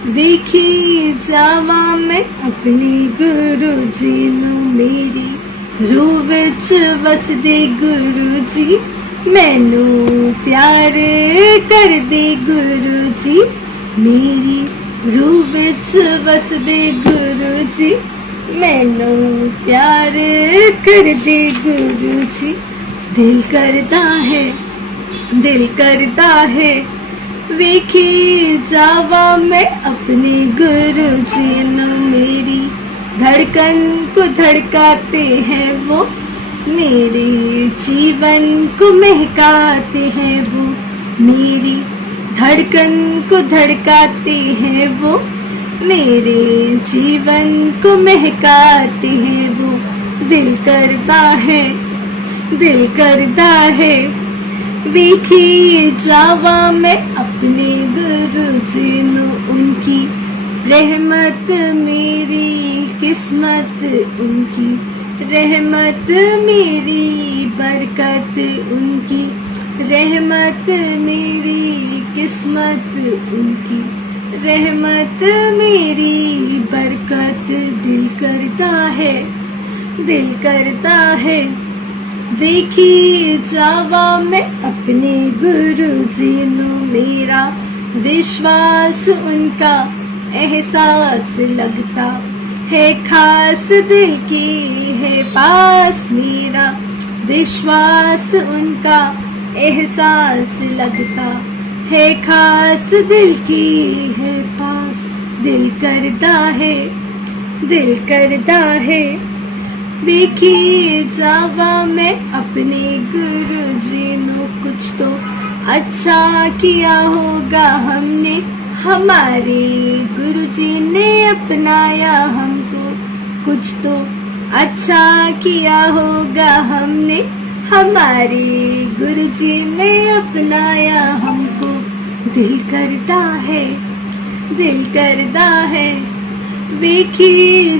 वेखी जावा मैं अपने गुरु जी नू, मेरी रूह विच वसदे गुरु जी, मैनू प्यार कर दे गुरु जी, मेरी रूह विच वसदे गुरु जी, मैनू प्यार कर दे गुरु जी। दिल करता है, दिल करता है वेखी जावा मैं अपने गुरु जी नू, मेरी धड़कन को धड़काते हैं वो, मेरे जीवन को महकाते हैं वो, मेरी धड़कन को धड़काते हैं वो, मेरे जीवन को महकाते हैं वो। दिल करता है वेखी जावा मैं अपने गुरुजी नू, उनकी रहमत मेरी किस्मत, उनकी रहमत मेरी बरकत, उनकी रहमत मेरी किस्मत, उनकी रहमत मेरी बरकत। दिल करता है वेखी जावा मैं अपने गुरुजी नू, मेरा विश्वास उनका एहसास लगता है खास, दिल की है पास, मेरा विश्वास उनका एहसास लगता है खास, दिल की है पास। दिल करता है देखी जावा मैं अपने गुरुजी नू, कुछ तो अच्छा किया होगा हमने, हमारे गुरुजी ने अपनाया हमको, कुछ तो अच्छा किया होगा हमने, हमारे गुरुजी ने अपनाया हमको। दिल करता है वेखी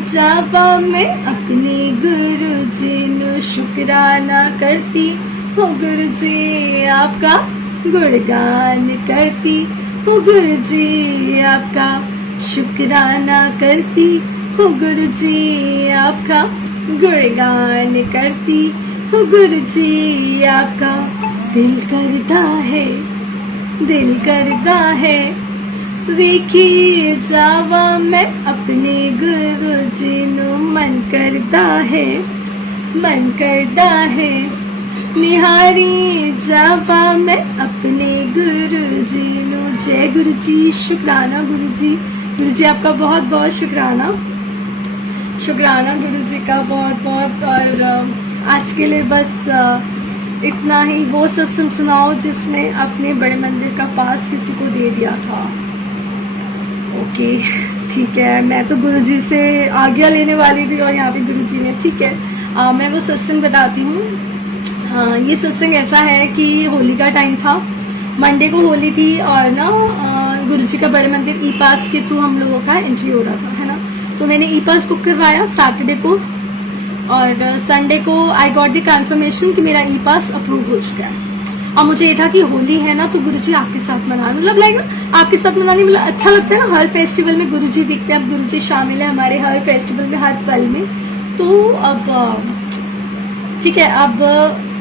जावा मैं अपने गुरुजी नू, शुक्राना करती हूँ गुरुजी आपका, गुणगान करती हूँ गुरुजी आपका, शुक्राना करती हूँ गुरुजी आपका, गुणगान करती हूँ गुरुजी आपका। दिल करता है वेखी जावा मैं अपने गुरुजी नू, मन करता है निहारी जावा मैं अपने गुरुजी नू। जय गुरुजी, शुक्राना गुरुजी। गुरुजी आपका बहुत बहुत शुक्राना गुरुजी का बहुत बहुत। और आज के लिए बस इतना ही। वो सत्संग सुनाओ जिसमें अपने बड़े मंदिर का पास किसी को दे दिया था। ओके ठीक है, मैं तो गुरुजी से आज्ञा लेने वाली थी और यहाँ पे गुरुजी ने, ठीक है मैं वो सत्संग बताती हूँ। ये सत्संग ऐसा है कि होली का टाइम था, मंडे को होली थी और ना गुरुजी का बड़े मंदिर ई पास के थ्रू हम लोगों का एंट्री हो रहा था, है ना। तो मैंने ई पास बुक करवाया सैटरडे को और संडे को आई गॉट द कंफर्मेशन कि मेरा ई पास अप्रूव हो चुका है। और मुझे ये था कि होली है ना तो गुरुजी आपके साथ मना, मतलब लाइक आपके साथ मनाने मतलब अच्छा लगता है ना। हर फेस्टिवल में गुरुजी दिखते हैं, अब गुरुजी शामिल है हमारे हर फेस्टिवल में, हर पल में। तो अब ठीक है, अब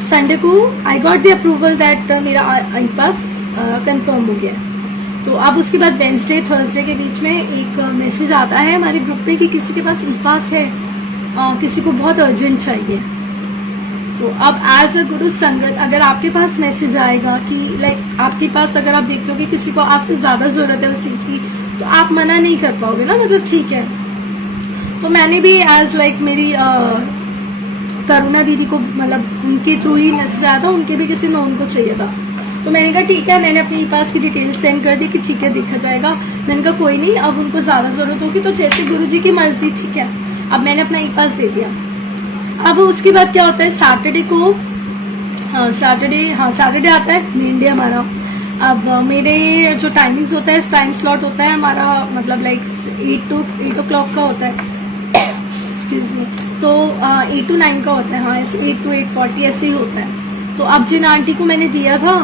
संडे को I got the approval that मेरा आई पास कंफर्म हो गया। तो अब उसके बाद वेंसडे थर्सडे के बीच में एक मैसेज आता है हमारे ग्रुप में कि किसी के पास ई पास है, किसी को बहुत अर्जेंट चाहिए। तो अब एज अ गुरु संगत अगर आपके पास मैसेज आएगा कि लाइक आपके पास अगर आप देखते हो कि किसी को आपसे ज्यादा जरूरत है उस चीज की, तो आप मना नहीं कर पाओगे ना, मतलब ठीक है। तो मैंने भी एज लाइक मेरी तरुणा दीदी को, मतलब उनके थ्रू ही मैसेज आया था, उनके भी किसी नोन को चाहिए था। तो मैंने कहा ठीक है, मैंने अपने ई पास की डिटेल्स सेंड कर दी कि ठीक है देखा जाएगा। मैंने कहा कोई नहीं, अब उनको ज्यादा जरूरत होगी तो जैसे गुरुजी की मर्जी, ठीक है। अब मैंने अपना ई पास दे दिया। अब उसके बाद क्या होता है, सैटरडे को सैटरडे आता है मेन डे हमारा। अब मेरे जो टाइमिंग्स होता है, टाइम स्लॉट होता है हमारा, मतलब लाइक 8 o'clock का होता है, एक्सक्यूज मी। तो 8 to 9 का होता है, हाँ 8 to 8:40 ऐसे ही होता है। तो अब जिन आंटी को मैंने दिया था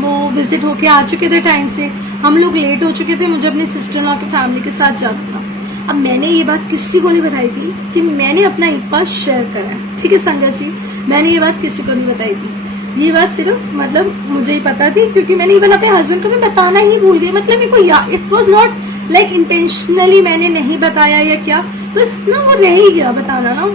वो विजिट होके आ चुके थे टाइम से, हम लोग लेट हो चुके थे, मुझे अपने सिस्टर इन लॉ की फैमिली के साथ जाना था। अब मैंने ये बात किसी को नहीं बताई थी कि मैंने अपना ई पास शेयर करा है, ठीक है संगत जी, मैंने ये बात किसी को नहीं बताई थी। ये बात सिर्फ मतलब मुझे ही पता थी, क्योंकि मैंने इवन अपने हस्बैंड को भी बताना ही भूल गई। मतलब मेरे को it was not like intentionally मैंने नहीं बताया या क्या, बस ना वो रह ही गया बताना ना।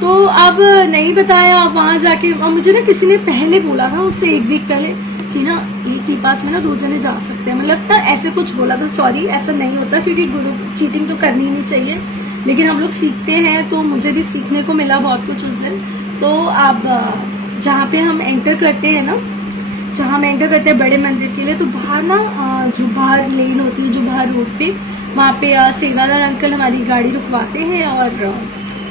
तो अब नहीं बताया, वहां जाके और मुझे ना किसी ने पहले बोला था, उससे 1 वीक पहले, कि ना एक ही पास में ना 2 जने जा सकते हैं, मतलब ना ऐसे कुछ बोला था। सॉरी ऐसा नहीं होता, क्योंकि गुरु चीटिंग तो करनी नहीं चाहिए, लेकिन हम लोग सीखते हैं, तो मुझे भी सीखने को मिला बहुत कुछ उस दिन। तो अब जहाँ पे हम एंटर करते हैं ना, जहाँ हम एंटर करते हैं बड़े मंदिर के लिए, तो बाहर ना जो बाहर लेन होती है, जो बाहर रोड पे, वहाँ पे सेवादार अंकल हमारी गाड़ी रुकवाते हैं और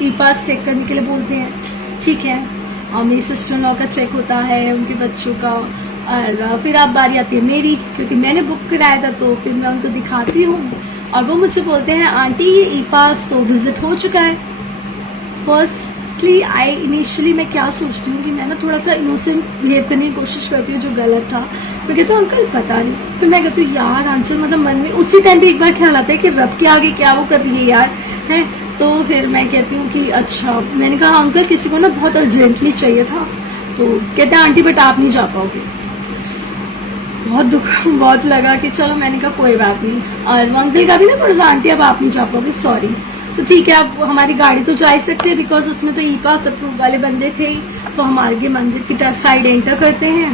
ई पास चेक करने के लिए बोलते हैं। ठीक है, मेरी सिस्टर इन लॉ का चेक होता है, उनके बच्चों का, और फिर अब बारी आती है मेरी, क्योंकि मैंने बुक कराया था। तो फिर मैं उनको दिखाती हूँ और वो मुझे बोलते हैं आंटी ये ई पास तो विजिट हो चुका है। फर्स्टली इनिशियली मैं क्या सोचती हूँ कि मैं ना थोड़ा सा इनोसेंट बिहेव करने की कोशिश करती हूँ, जो गलत था। मैं कहती हूँ अंकल पता नहीं, फिर मैं कहती हूँ यार आंचल, मतलब मन में उसी टाइम पे एक बार ख्याल आता है कि रब के आगे क्या वो कर रही है यार, है। तो फिर मैं कहती हूँ कि अच्छा, मैंने कहा अंकल किसी को ना बहुत अर्जेंटली चाहिए था। तो कहते हैं आंटी बट आप नहीं जा पाओगे। बहुत दुख बहुत लगा कि चलो, मैंने कहा कोई बात नहीं। और वो अंकल का भी ना थोड़ा सा आंटी अब आप नहीं जा पाओगे, सॉरी। तो ठीक है, अब हमारी गाड़ी तो जा ही सकते हैं, बिकॉज उसमें तो ई पास अप्रूव वाले बंदे थे। तो हम आगे मंदिर की साइड एंटर करते हैं,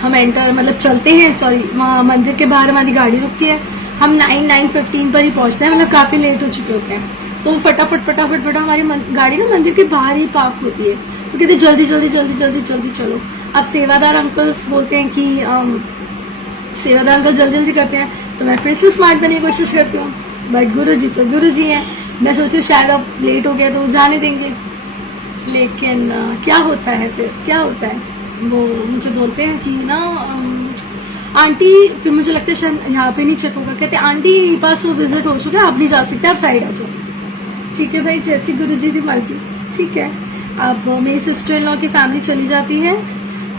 हम एंटर मतलब चलते हैं, सॉरी, मंदिर के बाहर हमारी गाड़ी रुकती है। हम 9:15 पर ही पहुंचते हैं, मतलब काफी लेट हो चुके होते हैं। तो फटाफट हमारी गाड़ी ना मंदिर के बाहर ही पार्क होती है। तो कहते जल्दी जल्दी जल्दी जल्दी जल्दी चलो। अब सेवादार अंकल्स बोलते हैं कि सेवादार अंकल जल्दी जल्दी करते हैं, तो मैं फिर से स्मार्ट बनने की कोशिश करती हूँ, बट गुरुजी तो गुरुजी हैं। मैं सोची शायद अब लेट हो गया तो वो जाने देंगे, लेकिन क्या होता है, फिर क्या होता है, वो मुझे बोलते हैं कि ना आंटी, फिर मुझे लगता है शायद यहाँ पे नहीं चेक होगा, कहते आंटी पास तो विजिट हो चुका है, आप नहीं जा सकते, आप साइड आ जाओ। ठीक है भाई, जैसी गुरुजी की मर्जी। ठीक है, अब मेरी सिस्टर इन लॉ की फैमिली चली जाती है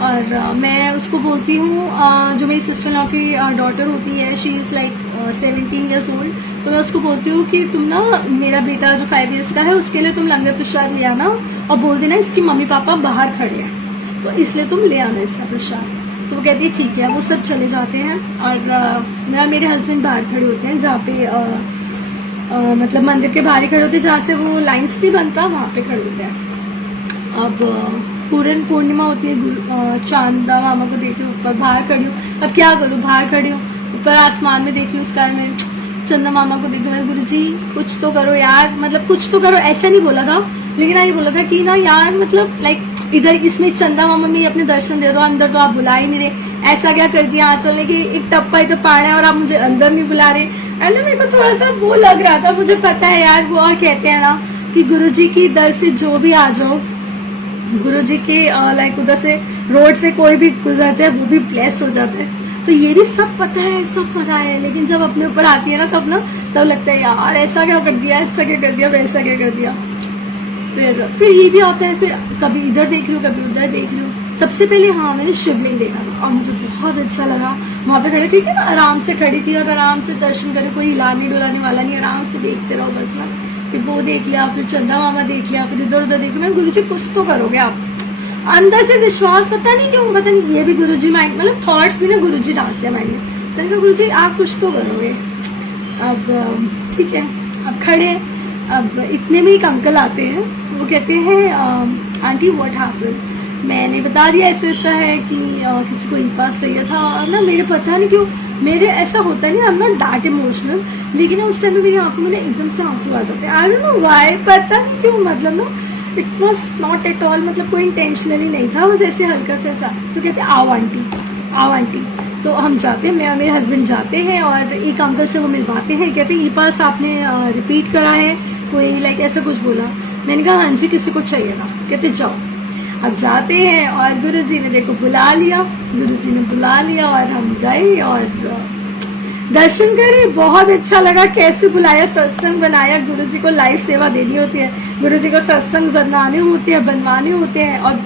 और मैं उसको बोलती हूँ, जो मेरी सिस्टर इन लॉ की डॉटर होती है, she is like 17 years old. तो मैं उसको बोलती हूँ कि तुम ना, मेरा बेटा जो 5 ईयर्स का है, उसके लिए तुम लंगर प्रसाद ले आना और बोल देना इसकी मम्मी पापा बाहर खड़े हैं, तो इसलिए तुम ले आना इसका प्रसाद। तो वो कहती है ठीक है। वो सब चले जाते हैं और मेरे हस्बैंड बाहर खड़े होते हैं, जहाँ पे मतलब मंदिर के बाहर ही खड़े होते हैं, जहाँ से वो लाइन्स नहीं बनता, वहाँ पे खड़े होते हैं। अब पूर्ण पूर्णिमा होती है, चांदा मामा को देख लूँ ऊपर, बाहर खड़ी हूँ। अब क्या करूँ, बाहर खड़ी हूँ, ऊपर आसमान में देख लूँ, स्काई में चंदा मामा को देख लूँ। गुरुजी कुछ तो करो यार, मतलब कुछ तो करो। ऐसा नहीं बोला था, लेकिन ये बोला था कि ना यार, मतलब लाइक इधर इसमें चंदा मामा में अपने दर्शन दे दो, अंदर तो आप बुला ही नहीं रहे। ऐसा क्या कर दिया आंचल ने कि एक टप्पा इधर पाड़ा है और आप मुझे अंदर नहीं बुला रहे। एंड मेरे को थोड़ा सा वो लग रहा था, मुझे पता है यार, वो और कहते हैं ना कि गुरुजी की दर से जो भी आ जाओ, गुरुजी के लाइक उधर से रोड से कोई भी गुजर जाए वो भी ब्लेस हो जाता है। तो ये भी सब पता है, सब पता है, लेकिन जब अपने ऊपर आती है ना, तब ना तब लगता है यार ऐसा क्या कर दिया, ऐसा क्या कर दिया, वैसा क्या कर दिया। फिर ये भी आता है, फिर कभी इधर देख रही हूँ, कभी उधर देख रही हूँ। सबसे पहले हाँ, मैंने शिवलिंग देखा था और मुझे बहुत अच्छा लगा वहाँ पे खड़े, क्योंकि ना आराम से खड़ी थी और आराम से दर्शन करे, कोई हिलाने डुलाने वाला नहीं, आराम से देखते रहो बस ना। फिर वो देख लिया, फिर चंदा मामा देख लिया, फिर इधर उधर देख लिया। गुरुजी कुछ तो करोगे आप, अंदर से विश्वास, पता नहीं क्यों, पता नहीं, ये भी गुरुजी माइंड, मतलब थॉट्स भी ना गुरुजी डालते हैं माइंड में। मैंने कहा गुरुजी आप कुछ तो करोगे। अब ठीक है, अब खड़े हैं। अब इतने में एक अंकल आते हैं, वो कहते हैं आंटी व्हाट हैपेंड। मैंने बता दिया ऐसा ऐसा है कि किसी को ई पास चाहिए था। और ना मेरे पता नहीं क्यों, मेरे ऐसा होता नहीं, I am not that emotional, लेकिन उस टाइम में मेरी आंखों में एकदम से आंसू आ जाते हैं। आई डोंट नो व्हाई, पता नहीं क्यों, मतलब ना it was not at all, मतलब कोई इंटेंशनली नहीं था, बस ऐसे हल्का से ऐसा। तो कहते आओ आंटी, आओ आंटी। तो हम जाते हैं, मैं और मेरे हस्बैंड जाते हैं और एक अंकल से वो मिलवाते हैं। कहते हैं ई पास आपने रिपीट करा है, कोई लाइक ऐसा कुछ बोला। मैंने कहा हाँ जी, किसी को चाहिए था। कहते जाओ। अब जाते हैं और गुरुजी ने देखो बुला लिया, गुरुजी ने बुला लिया और हम गए और दर्शन करे। बहुत अच्छा लगा, कैसे बुलाया, सत्संग बनाया। गुरुजी को लाइव सेवा देनी होती है, गुरुजी को सत्संग बनाने होते हैं, बनवाने होते हैं और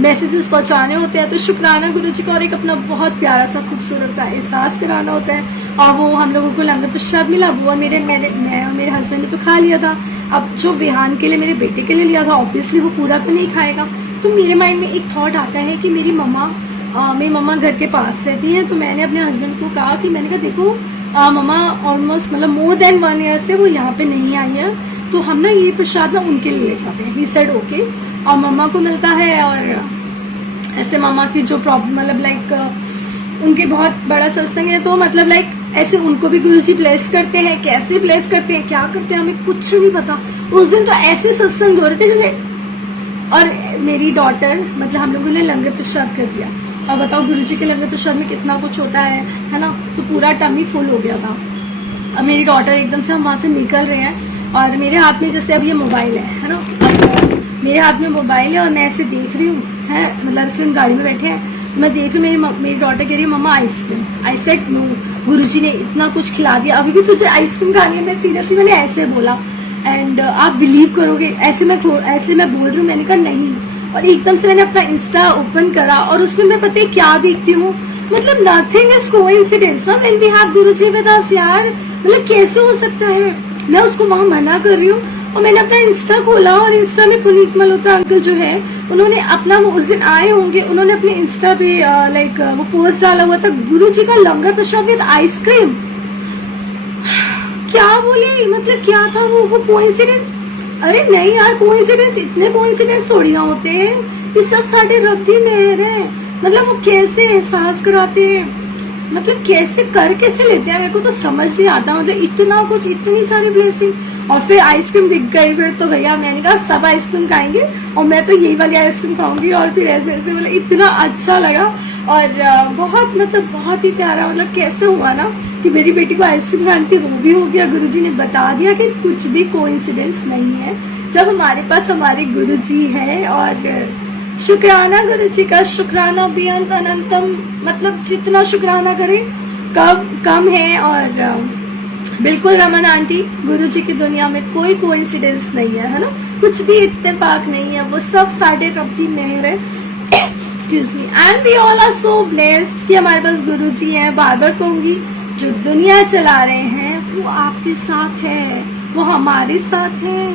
मैसेजेस पहुंचाने होते हैं। तो शुक्राना गुरुजी को, और एक अपना बहुत प्यारा सा खूबसूरत सा एहसास कराना होता है। और वो हम लोगों को लंगर प्रसाद मिला, वो और मैं और मेरे हस्बैंड ने तो खा लिया था। अब जो विहान के लिए मेरे बेटे के लिए लिया था, ऑब्वियसली वो पूरा तो नहीं खाएगा। तो मेरे माइंड में एक थॉट आता है कि मेरी मम्मा घर के पास रहती हैं। तो मैंने अपने हस्बैंड को कहा कि मैंने कहा देखो मम्मा ऑलमोस्ट मतलब मोर देन 1 ईयर से वो यहाँ पे नहीं आई है, तो हम ना ये प्रसाद ना उनके लिए ले जाते हैं। He said okay. और मम्मा को मिलता है और ऐसे मम्मा की जो प्रॉब्लम, मतलब लाइक उनके बहुत बड़ा सत्संग है, तो मतलब लाइक ऐसे उनको भी गुरुजी ब्लेस करते हैं, कैसे ब्लेस करते हैं, क्या करते हैं, हमें कुछ नहीं पता। उस दिन तो ऐसे सत्संग हो रहे थे जैसे, और मेरी डॉटर मतलब हम लोगों ने लंगर प्रसाद कर दिया, और बताओ गुरुजी के लंगर प्रसाद में कितना कुछ होता है ना, तो पूरा टमी फुल हो गया था। अब मेरी डॉटर एकदम से हम वहाँ से निकल रहे हैं, और मेरे हाथ में जैसे अब ये मोबाइल है ना, मेरे हाथ में मोबाइल है और मैं ऐसे देख रही हूँ, है मतलब ऐसे गाड़ी में बैठे हैं, मैं देख रही हूँ मेरी डॉटर कह रही है मम्मा आइसक्रीम। आई सेड नो, गुरुजी ने इतना कुछ खिला दिया, अभी भी तुझे आइसक्रीम खानी है? मैं सीरियसली मैंने ऐसे बोला, एंड आप बिलीव करोगे ऐसे मैं बोल रही हूँ, मैंने कहा नहीं, और एकदम से मैंने अपना इंस्टा ओपन करा और उसमें मैं पता है क्या देखती हूँ, मतलब नथिंग इज कोइंसिडेंस ना when we have Guruji with us यार, मतलब कैसे हो सकता है। मैं उसको वहां मना कर रही हूँ, और मैंने अपना इंस्टा खोला और इंस्टा में पुनीत मल्होत्रा अंकल जो है उन्होंने अपना, वो उस दिन आए होंगे, उन्होंने अपने इंस्टा पे लाइक वो पोस्ट डाला हुआ था, गुरुजी का लंगर प्रसाद विद आइसक्रीम। क्या बोली, मतलब क्या था वो कोइंसिडेंस? अरे नहीं यार, कोइंसिडेंस, इतने कोइंसिडेंस थोड़ी ना होते हैं, ये सब साढ़े रब दी मेहर है। मतलब वो कैसे एहसास कराते हैं, मतलब कैसे लेते हैं, मेरे को तो समझ नहीं आता, मतलब इतना कुछ, इतनी सारी ब्लेसिंग। और फिर आइसक्रीम दिख गई, फिर तो भैया मैंने कहा सब आइसक्रीम खाएंगे और मैं तो यही वाली आइसक्रीम खाऊंगी, और फिर ऐसे मतलब इतना अच्छा लगा, और बहुत मतलब बहुत ही प्यारा, मतलब कैसे हुआ ना कि मेरी बेटी को आइसक्रीम खानी थी, वो भी हो गया। गुरुजी ने बता दिया कि कुछ भी कोइंसिडेंस नहीं है, जब हमारे पास हमारे गुरुजी है। और शुक्राना गुरुजी का, शुक्राना बेअंत अनंतम, मतलब जितना शुक्राना करें कम है। और बिल्कुल रमन आंटी, गुरुजी की दुनिया में कोई कोइंसिडेंस नहीं है ना, कुछ भी इत्तेफाक नहीं है, वो सब साढ़े रब दी मेहर है। Excuse me, and we all are so blessed कि हमारे पास गुरुजी हैं। बार बार कहूंगी, जो दुनिया चला रहे हैं वो आपके साथ है, वो हमारे साथ है,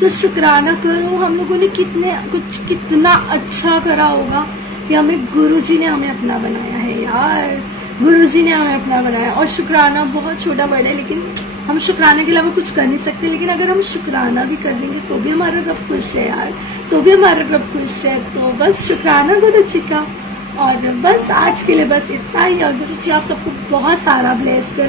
तो शुक्राना करो। हम लोगों ने कितना अच्छा करा होगा कि हमें गुरुजी ने हमें अपना बनाया है यार, गुरुजी ने हमें अपना बनाया। और शुक्राना बहुत छोटा वर्ड है, लेकिन हम शुक्राने के अलावा कुछ कर नहीं सकते, लेकिन अगर हम शुक्राना भी कर देंगे तो भी हमारा रब खुश है यार, तो भी हमारा रब खुश है। तो बस शुक्राना गुरुजी का, और बस आज के लिए बस इतना ही, और गुरुजी आप सबको बहुत सारा ब्लेस करे।